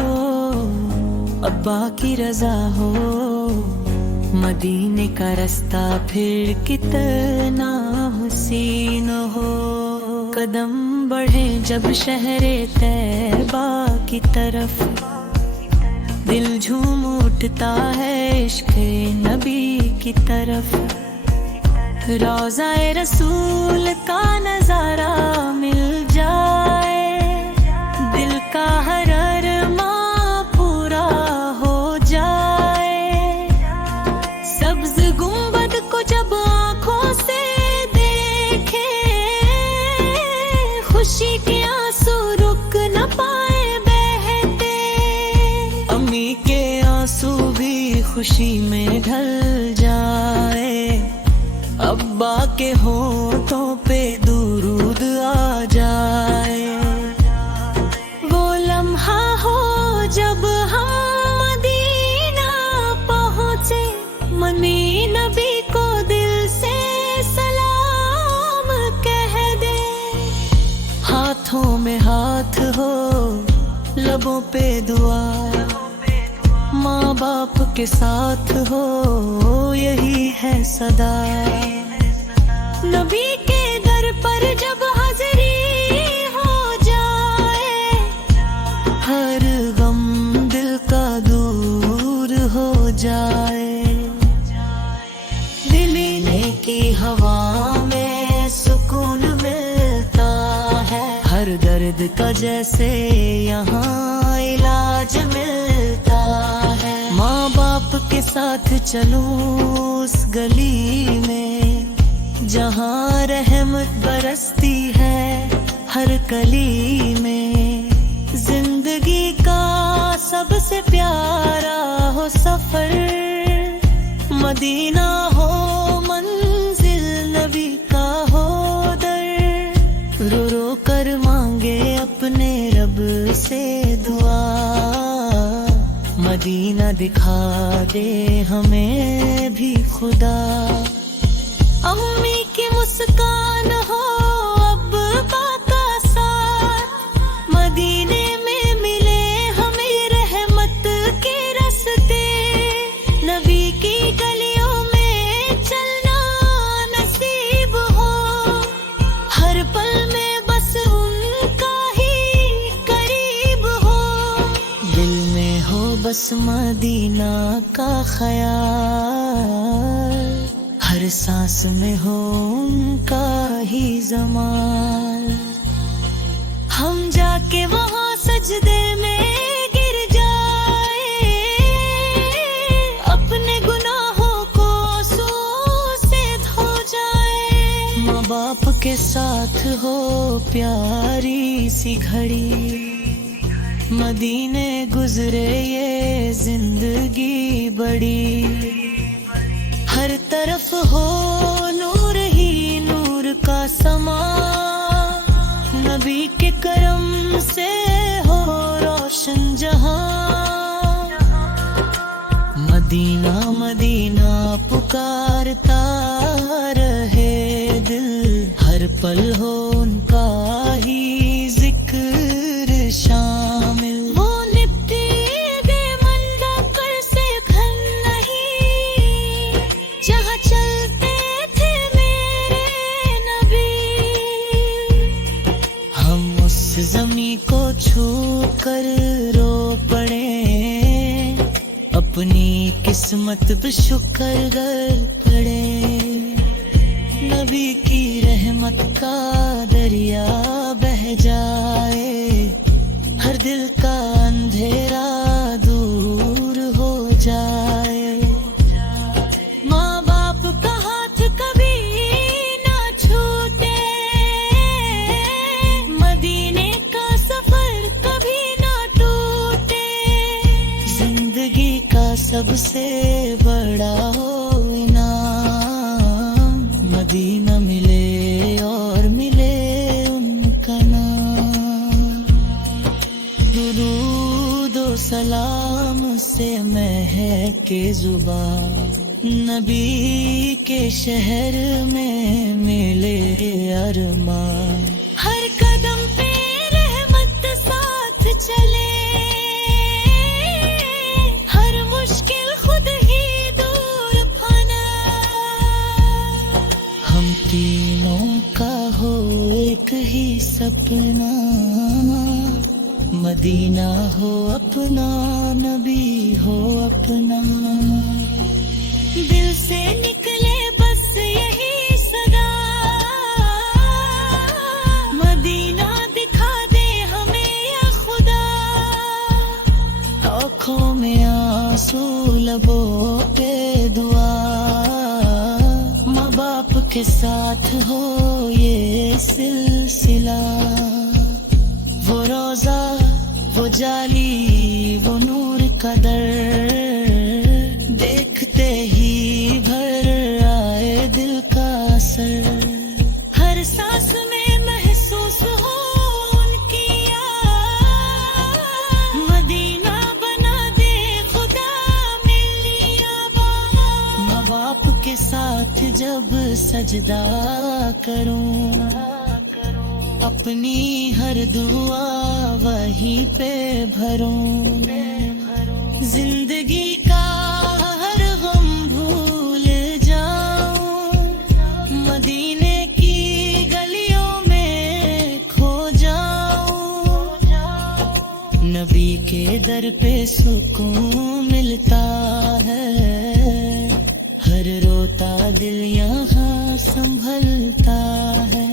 अब्बा की रजा हो, मदीने का रास्ता फिर कितना हसीन हो। कदम बढ़े जब शहरे तैबा की तरफ, दिल झूम उठता है इश्क़े नबी की तरफ। रोज़ाए रसूल का नज़ारा मिल जाए, दिल का हर अरमां पूरा हो जाए। सब्ज़ गुंबद को जब आँखों से देखे, खुशी के आंसू रुक न पाए बहते। अम्मी के आंसू भी खुशी में ढल जाए, अब्बा के होठों पे दुरूद आ जाए। वो लम्हा हो जब हम मदीना पहुँचे, मनी नबी को दिल से सलाम कह दे। हाथों में हाथ हो, लबों पे दुआ, माँ बाप के साथ हो यही है सदा। नबी के दर पर जब हाज़िरी हो जाए, हर गम दिल का दूर हो जाए। का जैसे यहाँ इलाज मिलता है। माँ बाप के साथ चलूं उस गली में जहाँ रहमत बरसती है हर कली में। जिंदगी का सबसे प्यारा हो सफर, मदीना हो मंजिल नबी का हो दर। रो रो कर मांगे अपने रब से दुआ, मदीना दिखा दे हमें भी खुदा। अम्मी की मुस्कान हो अब बाका साथ, मदीने में मिले हमें रहमत के रास्ते। नबी की गलियों में चलना नसीब हो, हर पल में बस उनका ही करीब हो। दिल में हो बस मदीना का ख्याल, हर सांस में हो उनका ही जमाल। हम जाके वहाँ सजदे में गिर जाए, अपने गुनाहों को आंसू से धो जाए। माँ बाप के साथ हो प्यारी सी घड़ी, मदीने गुजरे ये जिंदगी बड़ी। हर तरफ हो नूर ही नूर का समा, नबी के करम से हो रोशन जहां। मदीना मदीना पुकारता रहे दिल, हर पल हो उनका ही जिक्र शामिल। वो निपटी गए मंडकर से घर नहीं, जहाँ चलते थे मेरे नबी। हम उस ज़मीं को छू कर रो पड़े, अपनी किस्मत पे शुक्र कर पड़े। नबी की रहमत का दरिया बह जाए, हर दिल का अंधेरा दूर हो जाए। माँ बाप का हाथ कभी ना छूटे, मदीने का सफर कभी ना टूटे। जिंदगी का सबसे बड़ा हो इनाम, मदीना मिले और मिले उनका नाम। दुरूद व सलाम से महके जुबान, नबी के शहर में मिले अरमान। हर कदम पे रहमत साथ चले, हर मुश्किल खुद ही दूर फना। हम तीनों का हो एक ही सपना, मदीना हो अपना नबी हो अपना। दिल से निकले बस यही सदा, मदीना दिखा दे हमें या खुदा। आँखों में आंसू लबों पे दुआ, माँ बाप के साथ हो ये सिलसिला। वो रोजा वो जाली वो नूर का दर, देखते ही भर आए दिल का असर। हर सांस में महसूस हो उनकी याद, मदीना बना दे खुदा मिलिया बाबा। माँ बाप के साथ जब सजदा करूं, अपनी हर दुआ वहीं पे भरूं। जिंदगी का हर गम भूल जाऊं, मदीने की गलियों में खो जाऊं। नबी के दर पे सुकून मिलता है, हर रोता दिल यहाँ संभलता है।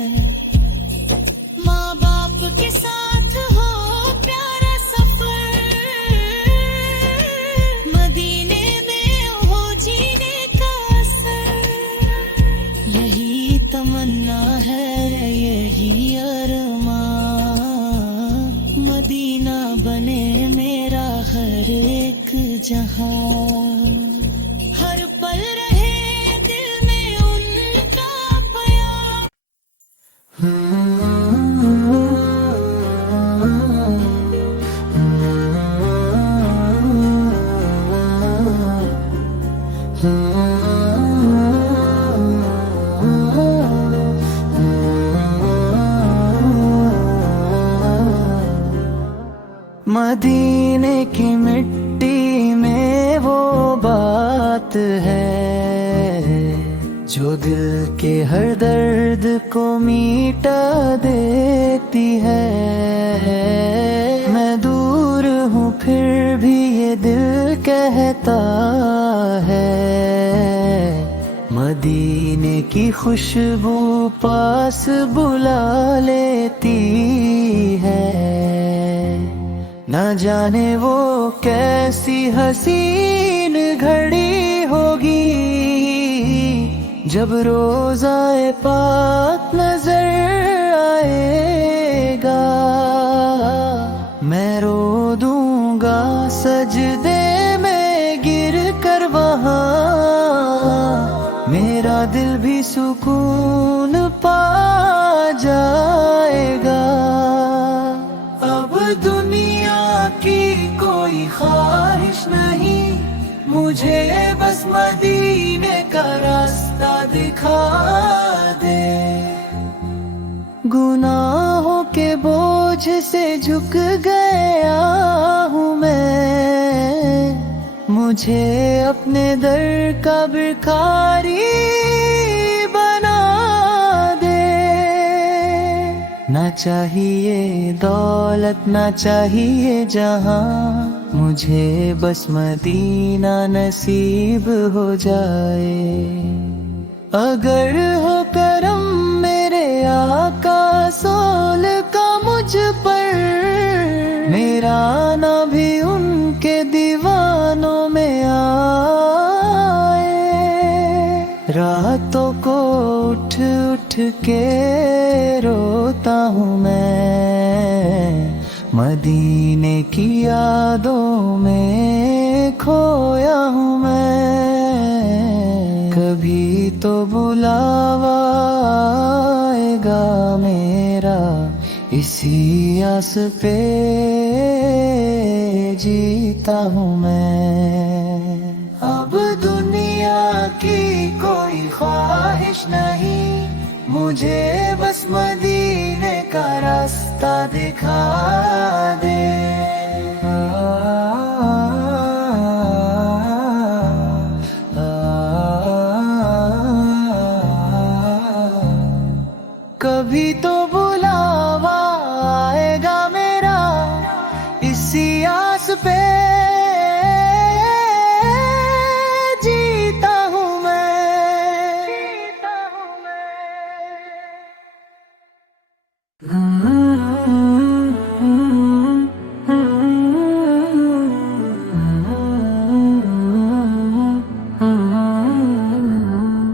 माँ बाप के साथ हर एक जहां, हर पल रहे दिल में उनका प्यार। मदीने की मिट्टी में वो बात है जो दिल के हर दर्द को मिटा देती है। मैं दूर हूँ फिर भी ये दिल कहता है, मदीने की खुशबू पास बुला लेती है। ना जाने वो कैसी हसीन घड़ी होगी जब रोज़ाए पाक नजर आएगा। मैं रो दूंगा सजदे में गिर कर वहाँ, मेरा दिल भी सुकून पा जाएगा। अब दुनिया की कोई ख्वाहिश नहीं, मुझे बस मदीने का रास्ता दिखा दे। गुनाहों के बोझ से झुक गया हूँ मैं, मुझे अपने दर का भिखारी बना दे। ना चाहिए दौलत ना चाहिए जहां, मुझे बस मदीना नसीब हो जाए। अगर हो करम मेरे आका सोल का मुझ पर, मेरा आना भी उनके दीवानों में आए। रातों को उठ उठ के रोता हूँ मैं, मदीने की यादों में खोया हूँ मैं। कभी तो बुलावा आएगा मेरा, इसी आस पे जीता हूँ मैं। अब दुनिया की कोई ख्वाहिश नहीं, मुझे बस मदीने का रास्ता दिखा दे। कभी तो बुलावा आएगा मेरा, इसी आस पे जीता हूँ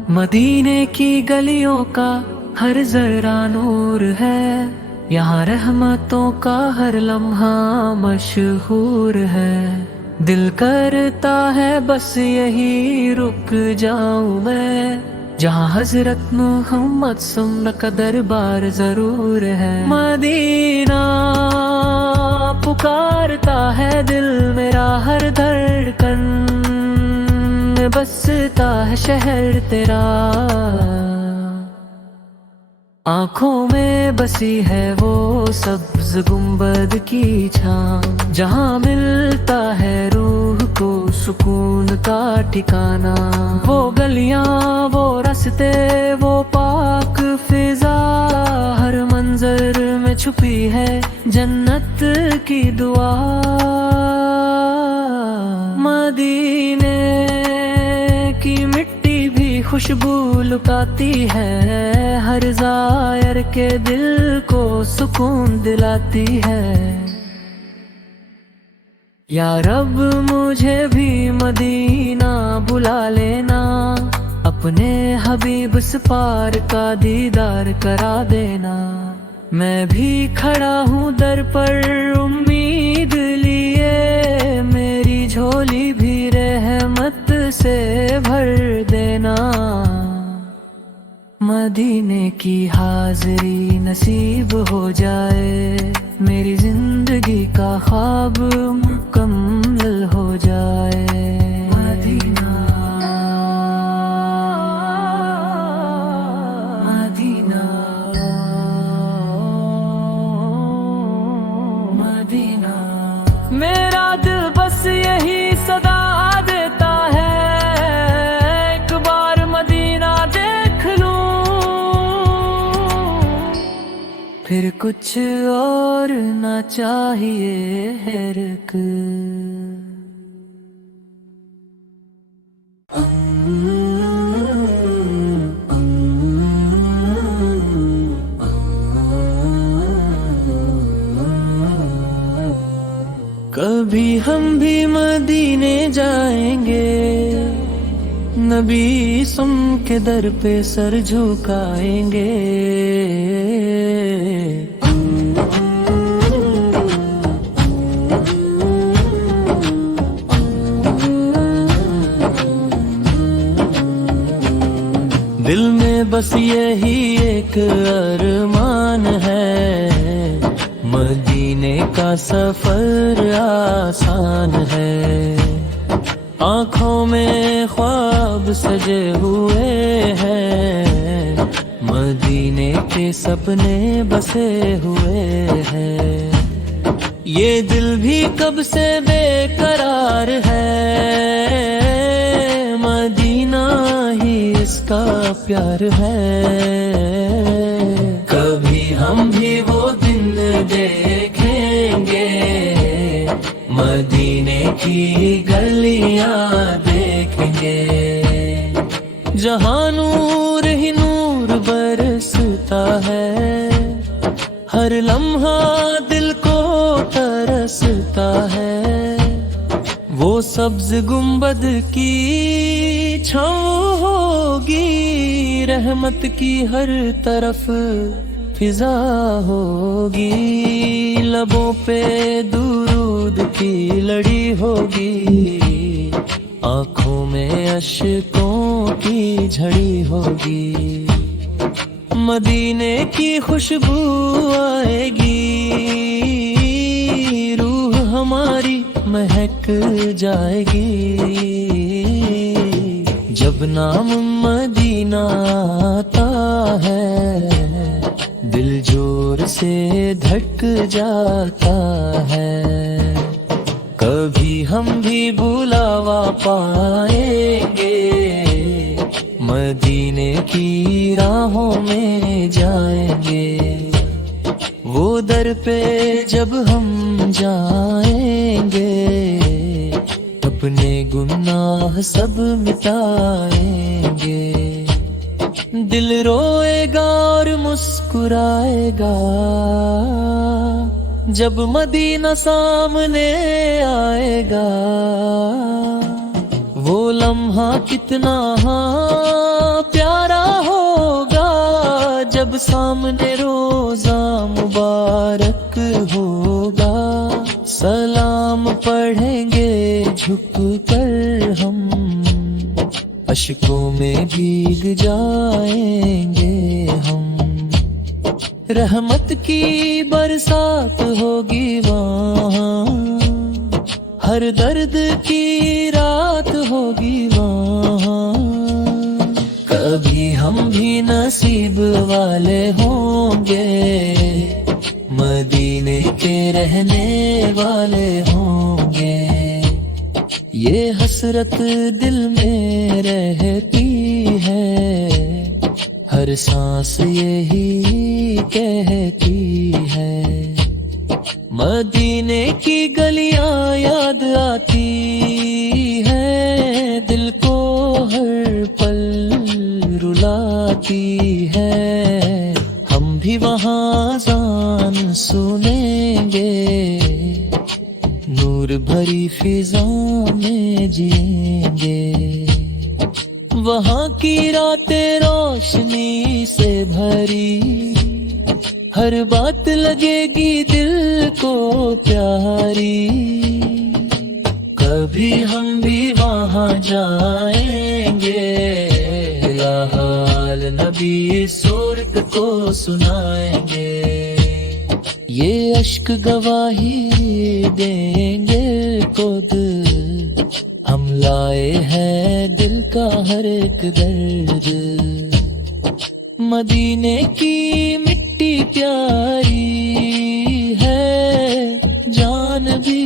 मदीने की गलियों का हर जरा नूर है, यहाँ रहमतों का हर लम्हा मशहूर है। दिल करता है बस यही रुक जाऊं मैं, जहाँ हजरत मोहम्मद सुन्न का दरबार जरूर है। मदीना पुकारता है दिल मेरा, हर धड़कन में बसता है शहर तेरा। आँखों में बसी है वो सब्ज गुंबद की छाँव, जहाँ मिलता है रूह को सुकून का ठिकाना। वो गलियाँ वो रास्ते वो पाक फिजा, हर मंजर में छुपी है जन्नत की दुआ। मदीने की मिट्टी भी खुशबू लुटाती है, हर ज़ायर के दिल को सुकून दिलाती है। या रब मुझे भी मदीना बुला लेना, अपने हबीब से पार का दीदार करा देना। मैं भी खड़ा हूँ दर पर उम्मीद लिए, मेरी से भर देना। मदीने की हाज़री नसीब हो जाए, मेरी जिंदगी का ख्वाब मुकम्मल हो जाए। मदीना मदीना मदीना, मेरा दिल बस यही सदा देता है, एक बार मदीना देख लूं, फिर कुछ और ना चाहिए है रुक। कभी हम भी मदीने जाएंगे, नबी सुम के दर पे सर झुकाएंगे। दिल में बस यही एक अरमान है, मदीने का सफर आसान है। आँखों में ख्वाब सजे हुए हैं, मदीने के सपने बसे हुए हैं। ये दिल भी कब से बेकरार है, मदीना ही इसका प्यार है। कभी हम भी वो दिन देखेंगे, मदीने की गलियां देखेंगे, जहां नूर ही नूर बरसता है, हर लम्हा दिल को तरसता है। वो सब्ज गुंबद की छाँव होगी, रहमत की हर तरफ फिजा होगी, लबों पे दुरूद की लड़ी होगी, आँखों में अश्कों की झड़ी होगी। मदीने की खुशबू आएगी, रूह हमारी महक जाएगी, जब नाम मदीना आता है, दिल जोर से धड़क जाता है। कभी हम भी बुलावा पाएंगे, मदीने की राहों में जाएंगे, वो दर पे जब हम जाएंगे, अपने गुनाह सब मिटाएंगे। दिल रोएगा और मुस्कुराएगा, जब मदीना सामने आएगा। वो लम्हा कितना प्यारा होगा, जब सामने रोजा मुबारक होगा। सलाम पढ़ेंगे झुक कर हम, अश्कों में भीग जाएंगे हम। रहमत की बरसात होगी वहाँ, हर दर्द की रात होगी वहाँ। कभी हम भी नसीब वाले होंगे, मदीने के रहने वाले होंगे। ये हसरत दिल में रहती है, हर सांस यही कहती है। मदीने की गलियां याद आती है, दिल को हर पल रुलाती है। हम भी वहाँ अज़ान सुनेंगे, नूर भरी फिजा में जिएंगे। वहाँ की रातें रोशनी से भरी, हर बात लगेगी दिल को प्यारी। कभी हम भी वहाँ कहाँ जाएंगे, या हाल नबी सूरत को सुनाएंगे। ये अश्क गवाही देंगे खुद, हम लाए हैं दिल का हर एक दर्द। मदीने की मिट्टी प्यारी है, जान भी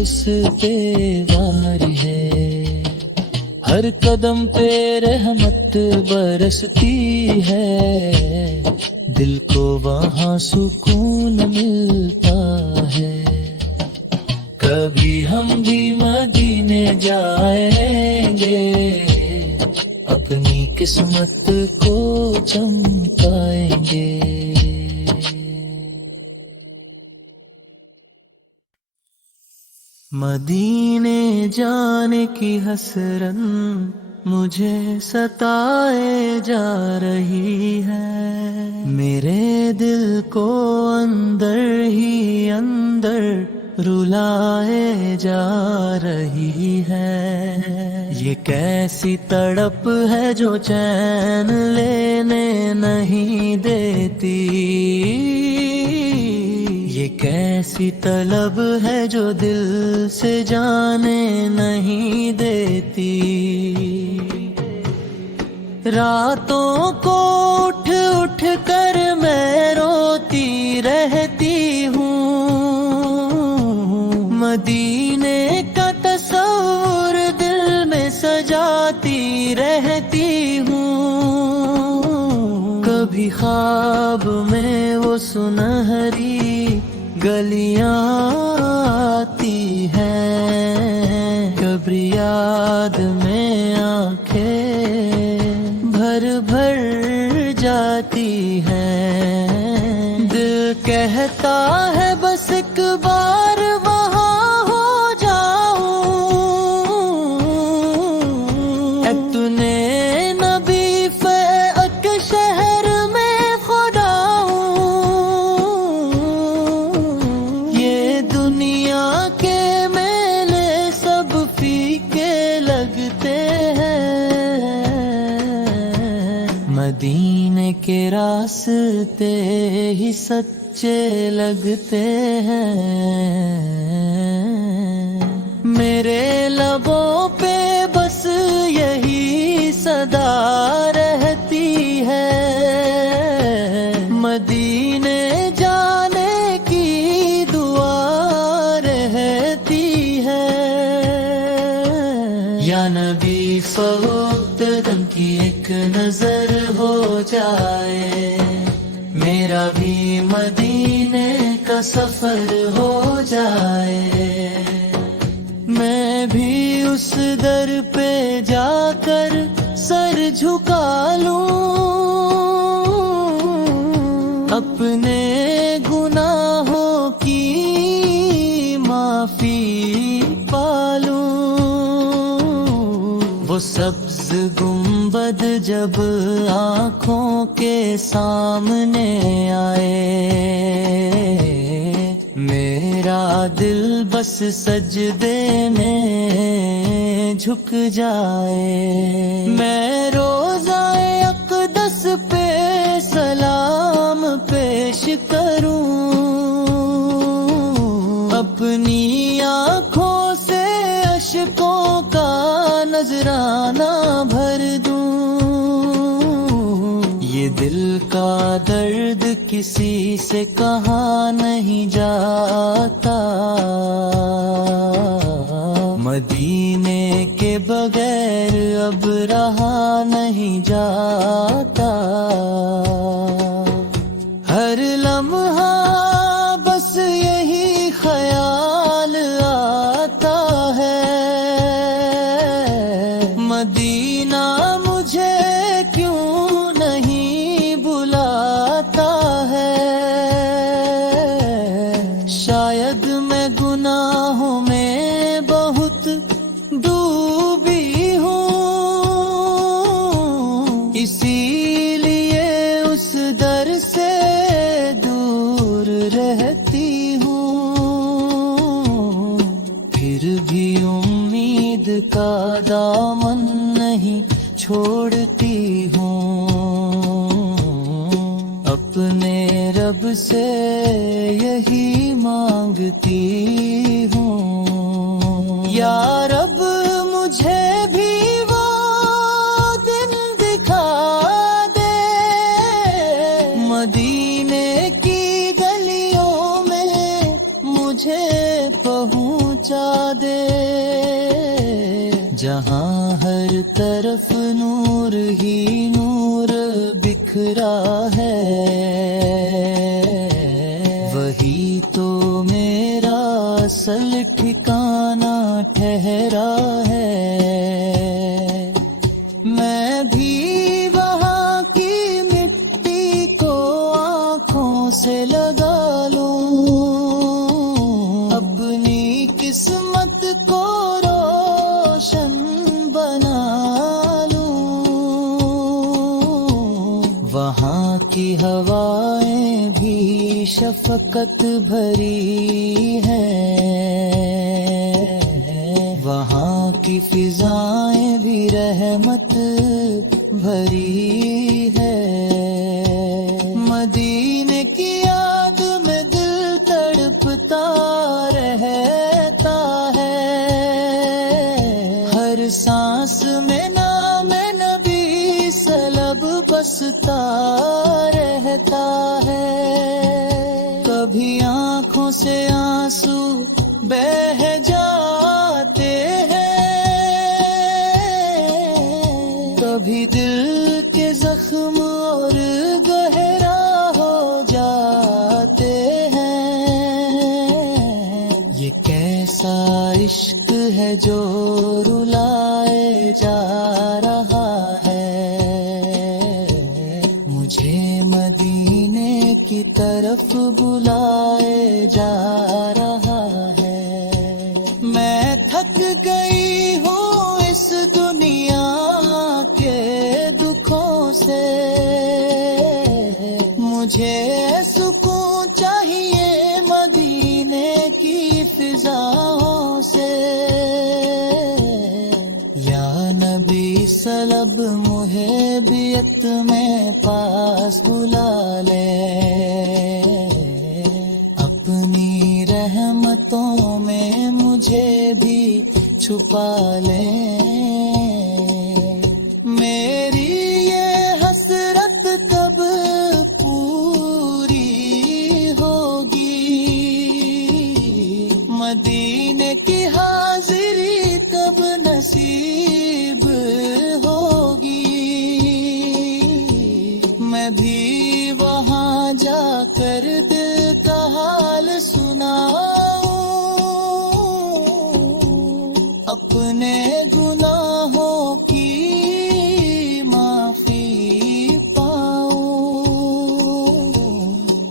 उस पे वारी है। हर कदम पे रहमत बरसती है, दिल को वहाँ सुकून मिलता है। कभी हम भी मदीने जाएंगे, अपनी किस्मत को चमकाएंगे। मदीने जाने की हसरत मुझे सताए जा रही है। मेरे दिल को अंदर ही अंदर रुलाए जा रही है। ये कैसी तड़प है जो चैन लेने नहीं देती, ये कैसी तलब है जो दिल से जाने नहीं देती। रातों को उठ उठ कर मैं रोती रहती हूँ, मदीने का तस्वीर दिल में सजाती रहती हूँ। कभी ख्वाब में वो सुनहरी गलियां आती हैं, कभी याद में आंखें भर भर जाती हैं। दिल कहता है बस एक बार वहाँ हो जाऊं, तूने नबी फ़ैक शहर में खुदा हूँ। ये दुनिया के मेले सब फीके लगते हैं, मदीने के रास्ते ही सच्चे लगते हैं। मेरे लबों पे बस यही सदा रहती है, मदीने जाने की दुआ रहती है। या नबी फवक्तदम की एक नजर हो जाए, मेरा भी मदीने का सफर हो जाए। मैं भी उस दर पे जाकर सर झुका लूं, अपने गुनाहों की माफी पालूं। वो सब्ज गुंबद जब आँखों के सामने आए, मेरा दिल बस सजदे में झुक जाए। मैं रोज़ाए अक़दस पे सलाम पेश करूं, अपनी आँखों से अश्कों का नजराना भर दूं। ये दिल का दर्द किसी से कहा नहीं जाता, मदीने के बगैर अब रहा नहीं जाता। हर लम्हा बस यही ख्याल आता है, मदीना मुझे क्यों नहीं बुलाता है। शायद मैं गुनाहों में बहुत डूबी हूँ, इसीलिए उस दर से दूर रहती हूँ। फिर भी उम्मीद का दामन नहीं छोड़ती हूँ। अपने रब से यही मांगती हूँ, या रब मुझे भी वो दिन दिखा दे, मदीने की गलियों में मुझे पहुँचा दे, जहाँ हर तरफ नूर ही नूर बिखरा है, वही तो मेरा असल ठिकाना ठहरा है। मैं भी वहाँ की मिट्टी को आँखों से लगा लूं, अपनी किस्मत को रोशन बना लूं। वहाँ की हवाएं भी शफकत भरी हैं, वहाँ की फिजाएं भी रहमत भरी है। मदीने की याद में दिल तड़पता रहता है, हर सांस में नाम नबी सलब बसता रहता है। कभी आँखों से आंसू बह जाते हैं, कभी दिल के जख्म और गहरा हो जाते हैं। ये कैसा इश्क है जो रुलाए जा रहा है, मुझे मदीने की तरफ बुलाए जा रहा है। मैं थक गई हूँ इस दुनिया के दुखों से, मुझे सुकून चाहिए मदीने की फिजाओं से। या नबी सलब मुहब्बत में पास बुला ले, अपनी रहमतों में मुझे भी छुपा ले। मेरी ये हसरत कब पूरी होगी, मदीने की हाजिरी कब नसीब होगी। मैं भी वहाँ जाकर दिल का हाल सुनाऊं, अपने गुनाहों की माफी पाऊं।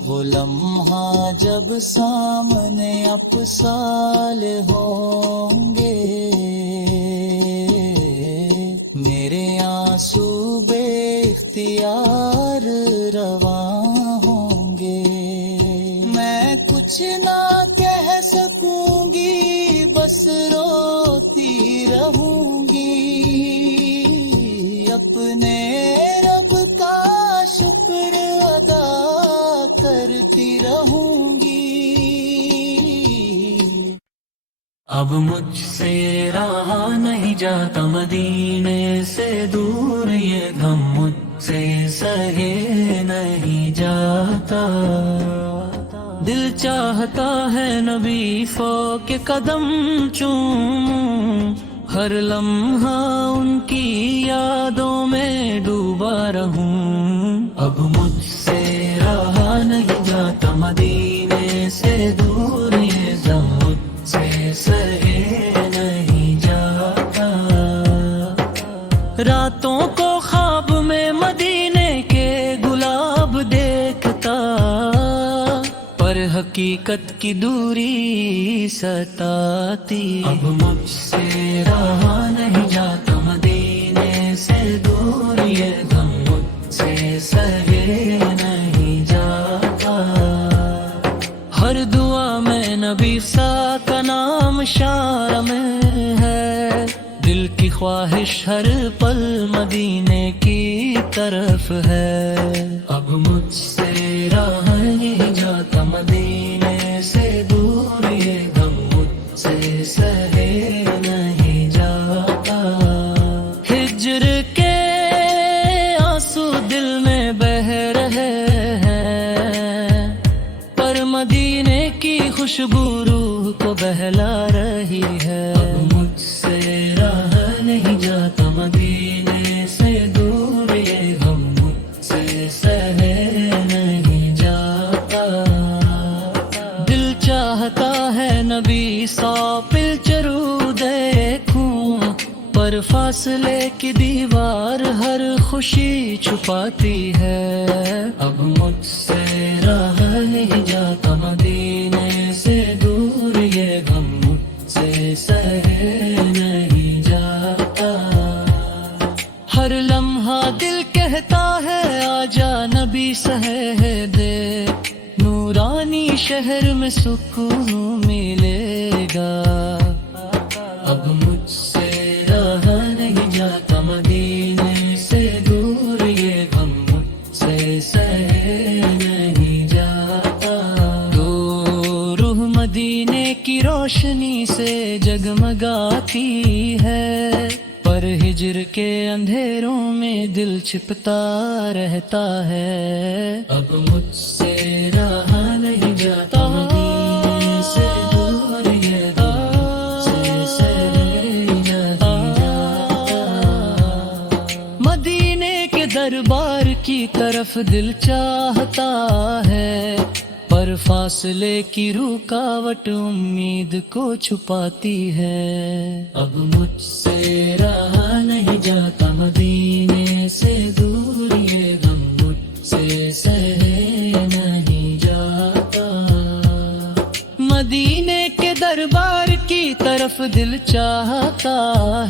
वो लम्हा जब सामने अपसाल होंगे, मेरे आंसू बेख्तियार रवा होंगे। मैं कुछ ना कह सकूंगी, बस रोती रहूंगी, अपने रब का शुक्र अदा करती रहूंगी। अब मुझसे रहा नहीं जाता मदीने से दूर, ये गम मुझसे सहे नहीं जाता। दिल चाहता है नबी फो के कदम चूमूं, हर लम्हा उनकी यादों में डूबा रहूं। अब मुझसे रहा नहीं जाता मदीने से दूर, ये गम मुझसे सहे नहीं जाता। रातों को ख्वाब में मदीने के गुलाब देखता, पर हकीकत की दूरी सताती। अब मुझसे रहा नहीं जाता मदीने से दूर, ये गम मुझसे सहे नहीं जाता। हर दुआ में नबी सा का नाम शार में है, दिल की ख्वाहिश हर पल मदीने की तरफ है। अब मुझसे रहा नहीं जाता मदीने से दूर, ये गम मुझसे सहे नहीं जाता। हिज्र के आंसू दिल में बह रहे हैं, पर मदीने की खुशबू रूह को बहला रही है। अब मुझसे रहा नहीं जाता मदीने से दूर, ये गम मुझसे सहे नहीं जाता। दिल चाहता है नबी सौ पिलचरू देखूं, पर फासले की दीवार हर खुशी छुपाती है। अब मुझसे रहा नहीं जाता मदीने से दूर, ये गम मुझसे सहे नहीं जाता। हर लम्हा दिल कहता है आजा नबी सहे दे, नूरानी शहर में सुकून मिलेगा। अब मुझसे रहा नहीं जाता मदीने से दूर, ये गम मुझसे सहे नहीं जाता। तो रूह मदीने की रोशनी से जगमगाती है, पर हिज्र के अंधेरों में दिल छिपता रहता है। अब मुझसे रहा नहीं जाता मदीने से दूर, ये गम मुझसे सहे नहीं जाता। मदीने के दरबार की तरफ दिल चाहता है, पर फासले की रुकावट उम्मीद को छुपाती है। अब मुझसे रहा नहीं जाता मदीने से दूर, ये गम मुझसे सहे नहीं जाता। मदीने के दरबार की तरफ दिल चाहता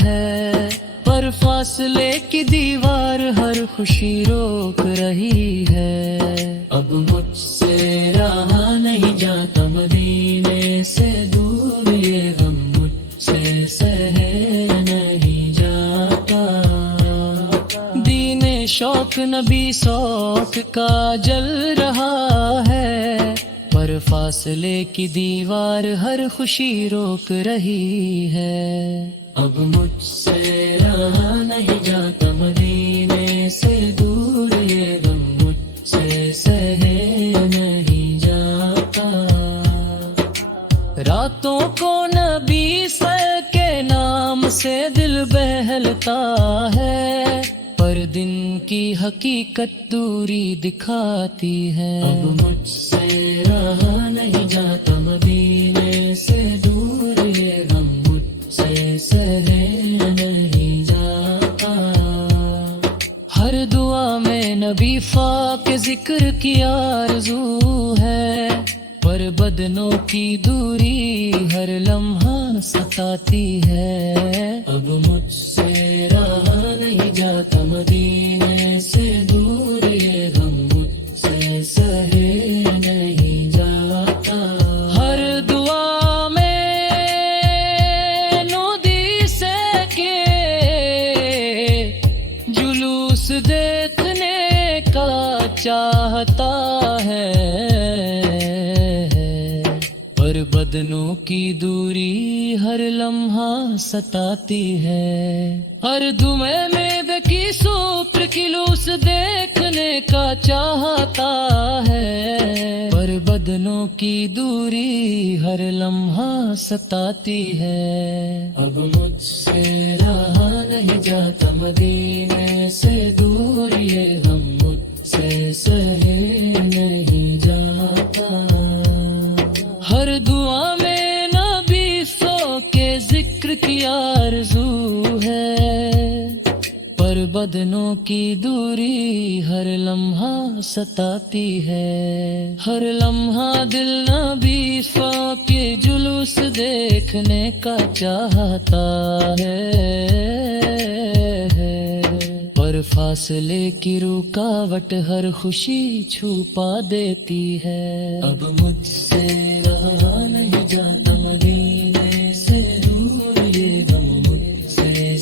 है, पर फासले की दीवार हर खुशी रोक रही है। अब मुझसे रहा नहीं जाता मदीने से दूर, ये गम मुझसे सहे नहीं जाता। दीने शौक नबी शौक का जल रहा है, पर फासले की दीवार हर खुशी रोक रही है। अब मुझसे रहा नहीं जाता मदीने से दूर, ये गम मुझसे सहे नहीं जाता। रातों को नबी सर के नाम से दिल बहलता है, पर दिन की हकीकत दूरी दिखाती है। अब मुझसे रहा नहीं जाता मदीने से दूर, ये गम मुझसे सहे नहीं जाता। हर दुआ में नबी फाक जिक्र की आरज़ू है, पर बदनों की दूरी हर लम्हा सताती है। अब मुझसे रहा नहीं जाता मदीने से दूर, ये गम मुझसे सहे नहीं जाता। हर दुआ में नूदी से के जुलूस देखने का चाहता है, पर बदनों की दूरी हर लम्हा सताती है। हर दुमे में बेकी सूत्र की लूस देखने का चाहता है, पर बदनों की दूरी हर लम्हा सताती है। अब मुझसे रहा नहीं जाता मदीने से दूर, ये गम मुझसे सहे नहीं जाता। हर दुआ में नबी सो के जिक्र की आरज़ू है, पर बदनों की दूरी हर लम्हा सताती है। हर लम्हा दिल नबी सो के जुलूस देखने का चाहता है, पर फासले की रुकावट हर खुशी छुपा देती है। अब मुझसे रहा नहीं जाता मदीने से दूर, ये गम मुझसे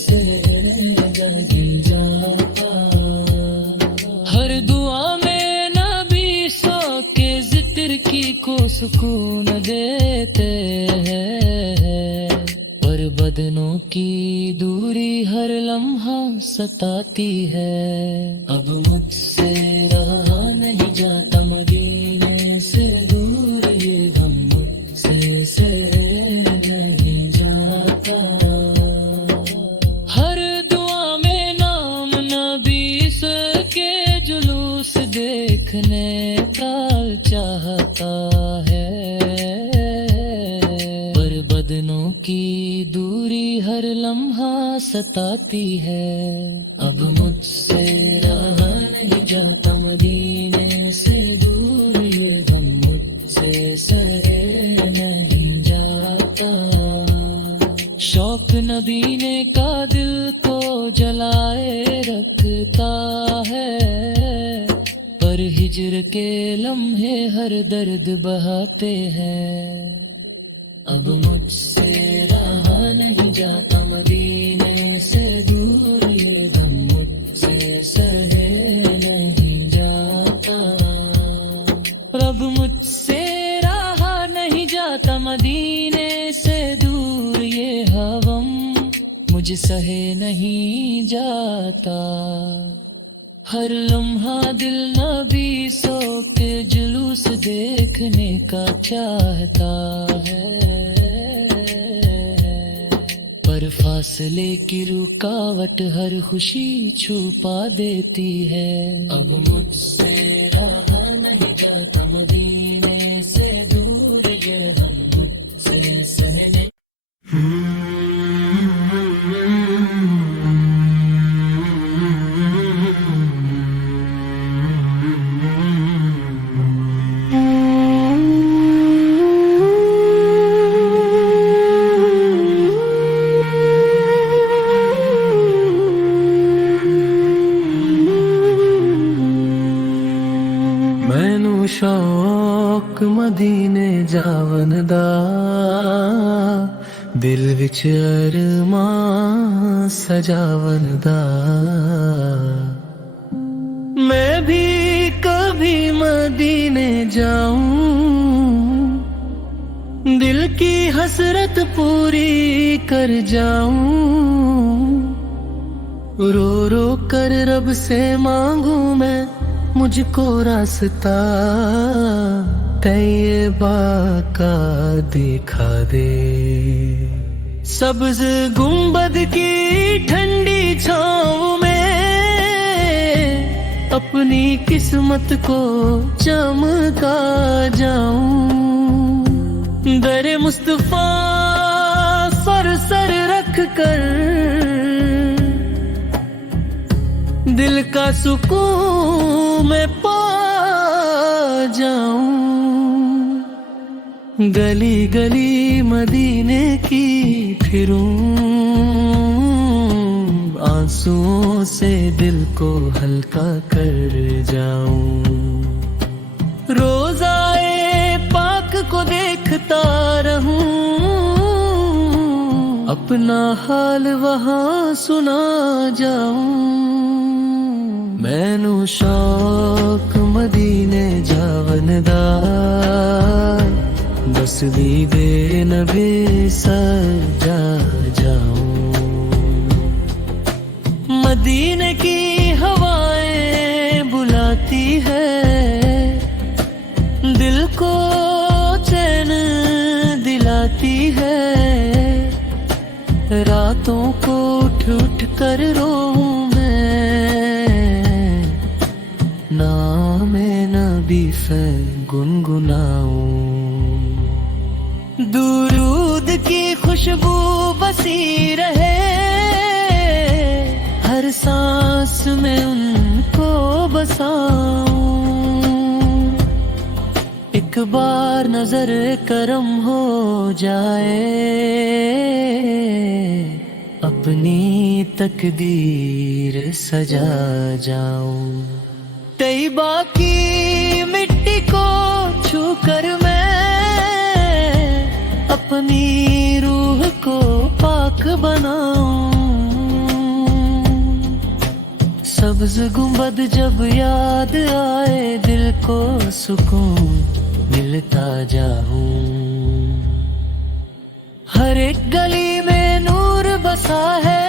सुकून देते हैं, पर बदनों की दूरी हर लम्हा सताती है। अब मुझसे रहा नहीं जाता मदीने से दूर, ये गम मुझसे सह नहीं जाता। हर दुआ में नाम नबी के जुलूस देखने का चाहता है, पर बदनों की दूरी हर लम्हा सताती है। अब मुझसे रहा नहीं जाता मदीने से दूर, ये गम मुझसे सहे नहीं जाता। शौक नबीने का दिल को जलाए रखता है, पर हिज्र के लम्हे हर दर्द बहाते हैं। अब मुझसे रहा नहीं जाता मदीने से दूर, ये गम मुझसे सहे नहीं जाता। अब मुझसे रहा नहीं जाता मदीने से दूर, ये हवम मुझ सहे नहीं जाता। हर लम्हा दिल नबी सो के जुलूस देखने का चाहता है, पर फासले की रुकावट हर खुशी छुपा देती है। अब मुझसे रहा नहीं जाता मदीने से दूर, ये गम मुझसे सहने। मैनू शौक मदीने जावन दा, दिल विच अरमां सजावन दा। मैं भी कभी मदीने जाऊं, दिल की हसरत पूरी कर जाऊं। रो रो कर रब से मांगू मैं मुझको रास्ता, तैयबा का दिखा दे। सब्ज गुंबद की ठंडी छाँव में अपनी किस्मत को चमका जाऊं। दरे मुस्तफा सर सर रख कर दिल का सुकून मैं पा जाऊं। गली गली मदीने की फिरूं, आंसुओं से दिल को हल्का कर जाऊं। रोज़ाए पाक को देखता रहूं, अपना हाल वहाँ सुना जाऊं। मैनू शौक मदीने जावन दा, बस दीदे नबी सजा जाऊं। मदीने की हवाएं बुलाती है, दिल को चैन दिलाती है। रातों को उठ उठ कर रोऊं मैं, नाम नबी से गुनगुनाऊं। दुरूद की खुशबू बसी रहे, हर सांस में उनको बसाऊं। एक बार नजर करम हो जाए, अपनी तकदीर सजा जाऊं। तैयबा की मिट्टी को छूकर मैं अपनी रूह को पाक बनाऊं। सब्ज गुंबद जब याद आए, दिल को सुकून मिलता जाऊं। हर एक गली में नूर बसा है,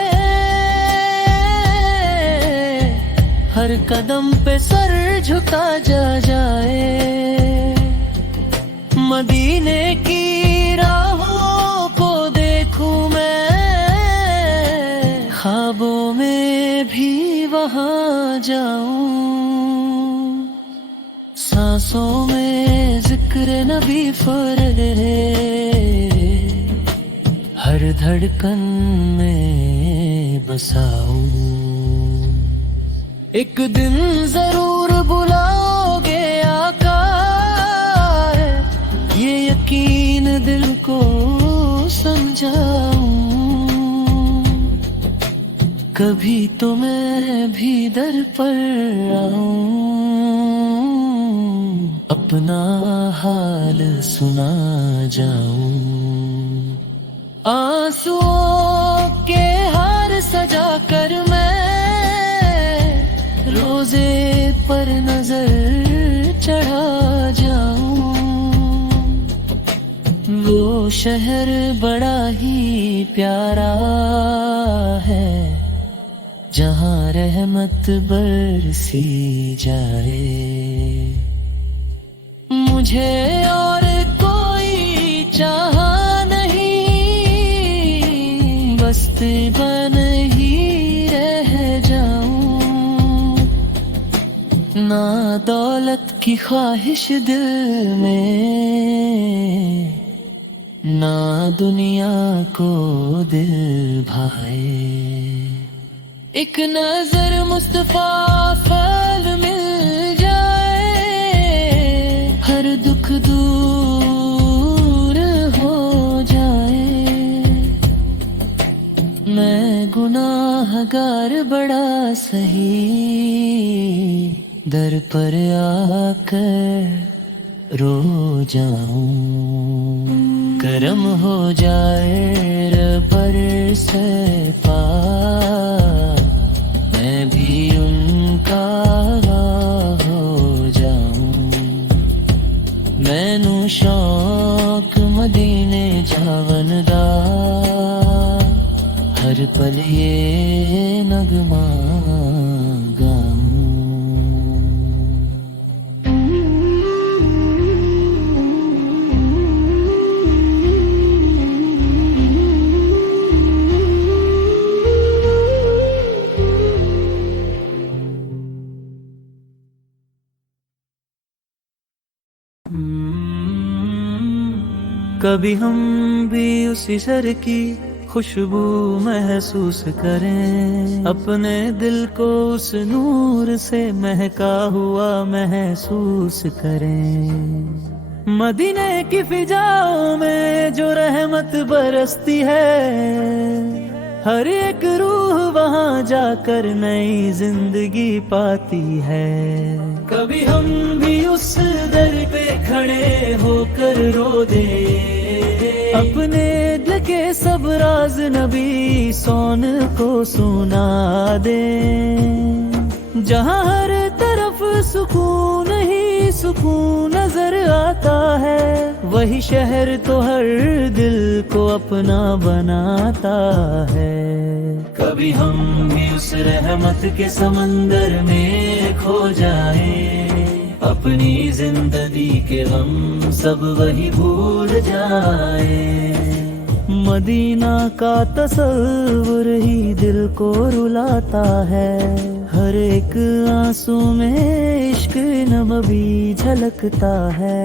हर कदम पे सर झुका जाए। मदीने की राहों को देखूं मैं, ख्वाबों में भी वहां जाऊं। सांसों में जिक्र नबी फुर्रे, हर धड़कन में बसाऊं। एक दिन जरूर बुलाओगे आका, ये यकीन दिल को समझाऊं। कभी तो मैं भी दर पर आऊं, अपना हाल सुना जाऊं। आंसुओं के हार सजा कर मैं रोजे पर नजर चढ़ा जाऊं। वो शहर बड़ा ही प्यारा है, जहां रहमत बरसी जाए। मुझे और कोई चाहा नहीं, बस्ती बन ही रह जाऊं। ना दौलत की ख्वाहिश दिल में, ना दुनिया को दिल भाए। एक नजर मुस्तफा फल मिल जाए, हर दुख दूर हो जाए। मैं गुनाहगार बड़ा सही, दर पर आकर रो जाऊं। करम हो जाए रबर से पार, मैं भी उनका हो जाऊं। मैनू शौक मदीने जावन दा, हर पल ये नगमा गाऊं। कभी हम भी उसी सर की खुशबू महसूस करें, अपने दिल को उस नूर से महका हुआ महसूस करें। मदीने की फिजाओं में जो रहमत बरसती है, हर एक रूह वहां जाकर नई जिंदगी पाती है। कभी हम भी उस दर पे खड़े होकर रो दे, अपने दिल के सब राज नबी सोन को सुना दे। जहां हर तरफ सुकून ही सुकून नजर आता है, वही शहर तो हर दिल को अपना बनाता है। कभी हम भी उस रहमत के समंदर में खो जाए, अपनी जिंदगी के गम सब वही भूल जाए। मदीना का तस्वुर ही दिल को रुलाता है, हर एक आंसू में इश्क नबी झलकता है।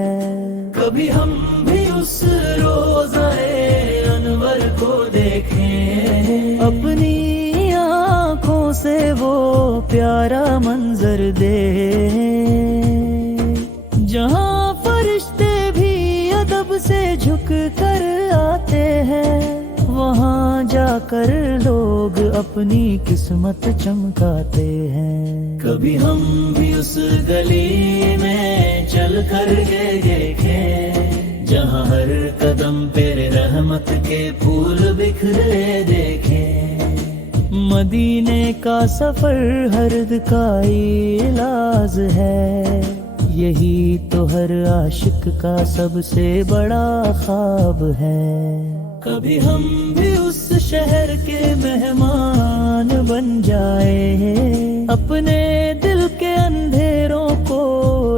कभी हम भी उस रोज़ाए अनवर को देखें, अपनी आँखों से वो प्यारा मंजर देखें, जहाँ फरिश्ते भी अदब से झुक कर आते हैं। वहाँ जाकर लोग अपनी किस्मत चमकाते हैं। कभी हम भी उस गली में चल कर ये देखें, जहाँ हर कदम पे रहमत के फूल बिखरे देखें। मदीने का सफर हर्द का इलाज है, यही तो हर आशिक का सबसे बड़ा ख्वाब है। कभी हम भी उस शहर के मेहमान बन जाए, अपने दिल के अंधेरों को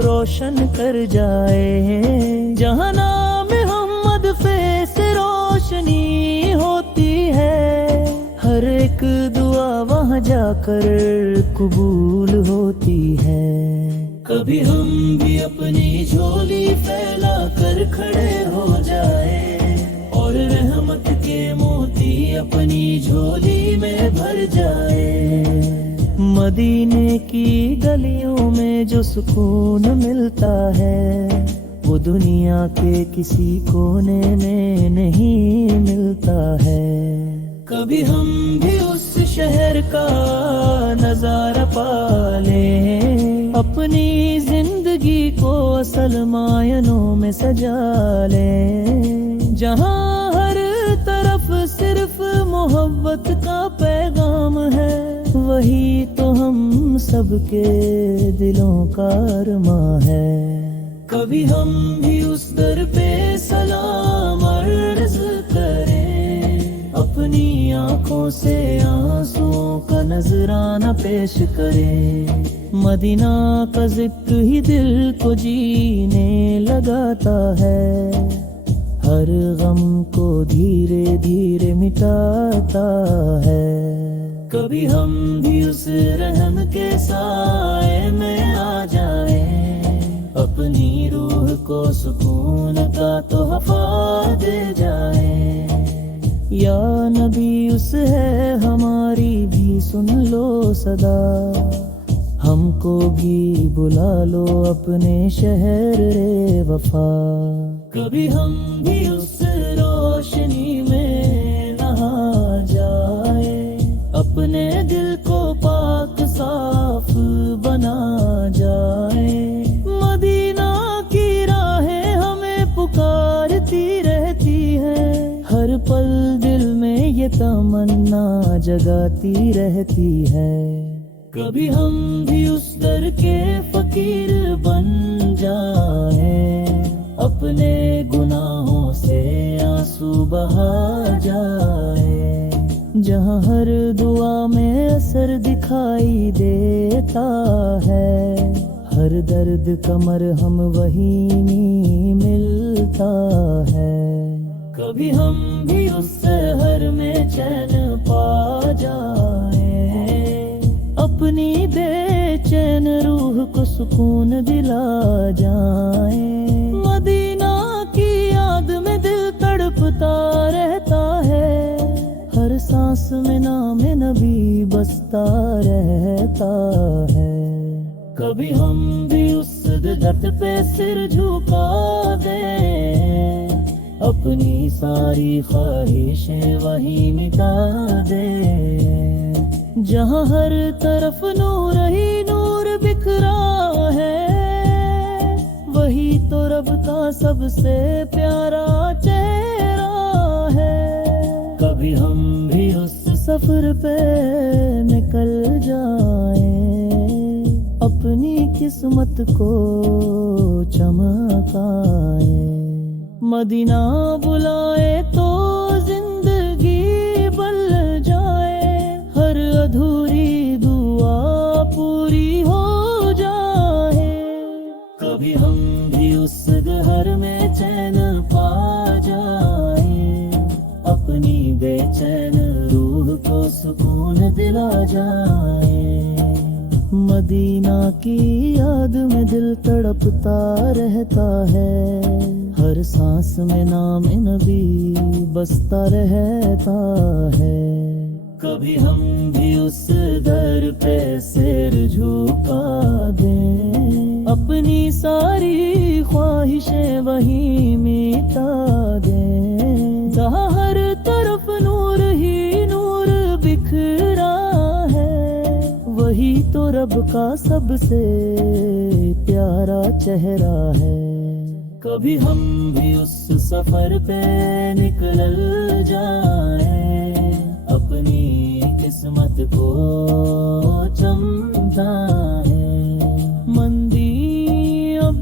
रोशन कर जाए। जहाँ नाम मोहम्मद पे से रोशनी होती है, हर एक दुआ वहाँ जाकर कबूल होती है। कभी हम भी अपनी झोली फैला कर खड़े हो जाए, और रहमत के मोती अपनी झोली में भर जाए। मदीने की गलियों में जो सुकून मिलता है, वो दुनिया के किसी कोने में नहीं मिलता है। कभी हम भी उस शहर का नजारा पा लें, अपनी जिंदगी को असल मायनों में सजा लें। जहाँ हर तरफ सिर्फ मोहब्बत का पैगाम है, वही तो हम सबके दिलों का अरमां है। कभी हम भी उस दर पे सलाम अर्ज करें, अपनी आंखों से आंसुओं का नजराना पेश करें। मदीना का जिक्र ही दिल को जीने लगाता है, हर गम को धीरे धीरे मिटाता है। कभी हम भी उस रहम के साए में आ जाए, अपनी रूह को सुकून का तोहफा दे जाए। या नबी उस है हमारी भी सुन लो सदा, हमको भी बुला लो अपने शहर रे वफा। कभी हम भी उस रोशनी में नहा जाए, अपने दिल को पाक साफ बना जाए। मदीना की राहें हमें पुकारती रहती है, हर पल दिल में ये तमन्ना जगाती रहती है। कभी हम भी उस दर के फकीर बन जाए, अपने गुनाहों से आंसू बहा जाए। जहाँ हर दुआ में असर दिखाई देता है, हर दर्द का मरहम वहीं मिलता है। कभी हम भी उस सहर में चैन पा जाए, अपनी बेचैन रूह को सुकून दिला जाए। मदीना की याद में दिल तड़पता रहता है, हर सांस में नाम नबी बसता रहता है। कभी हम भी उस दर्द पे सिर झुका दें, अपनी सारी ख्वाहिशें वही मिटा दें। जहाँ हर तरफ नूर ही नूर बिखरा है, वही तो रब का सबसे प्यारा चेहरा है। कभी हम भी उस सफर पे निकल जाएं, अपनी किस्मत को चमकाएं। मदीना बुलाए तो जिंदगी बल जाए, हर अधूरी दुआ पूरी हो जाए। कभी हम भी उस घर में चैन पा जाए, अपनी बेचैन रूह को सुकून दिला जाए। मदीना की याद में दिल तड़पता रहता है, हर सांस में नाम नबी बसता रहता है। कभी हम भी उस दर पे सिर झुका दें, अपनी सारी ख्वाहिशें वहीं मिटा दें। जहाँ हर तरफ नूर ही नूर बिखरा है, वही तो रब का सबसे प्यारा चेहरा है। कभी हम भी उस सफर पे निकल जाएं, अपनी किस्मत को चमकाएं। मंदी अब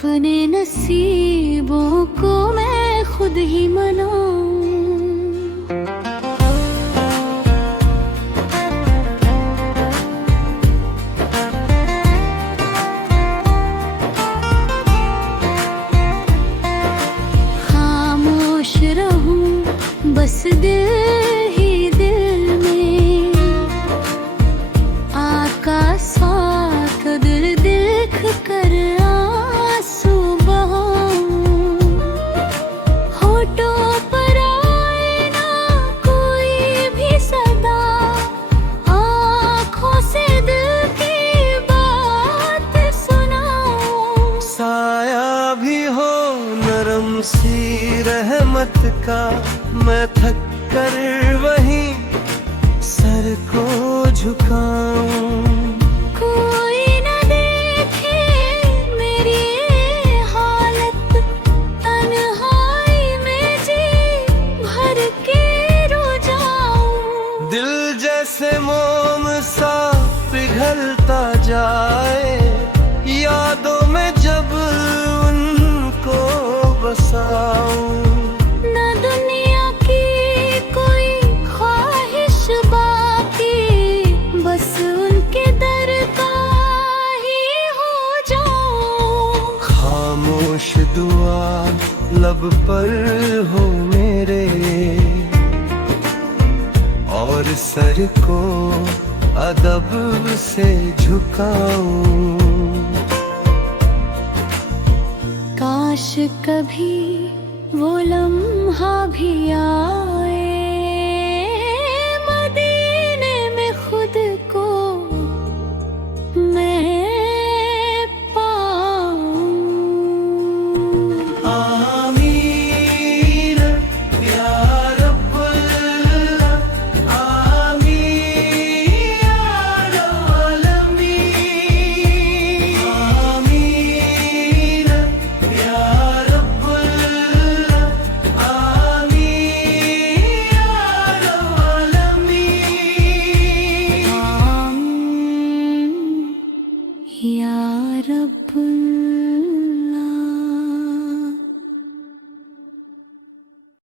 अपने नसीबों को मैं खुद ही मनाऊं। खामोश रहूं बस दिल ही दिल में, आका साथ दिल देख कर आंसू बहाऊं। होठों पर आए ना कोई भी सदा, आँखों से दिल की बात सुनाऊं। साया भी हो नरम सी रहमत का, मैं थक कर वहीं सर को झुकाऊं। कोई न देखे मेरी हालत, तन्हाई में जी भर के रो जाऊं। दिल जैसे मोम सा पिघलता जाए, यादों में जब उनको बसाऊं। न दुनिया की कोई ख्वाहिश बाकी, बस उनके दर का ही हो जाऊं। खामोश दुआ लब पर हो मेरे, और सर को अदब से झुकाऊं। काश कभी वो लम्हा भी आ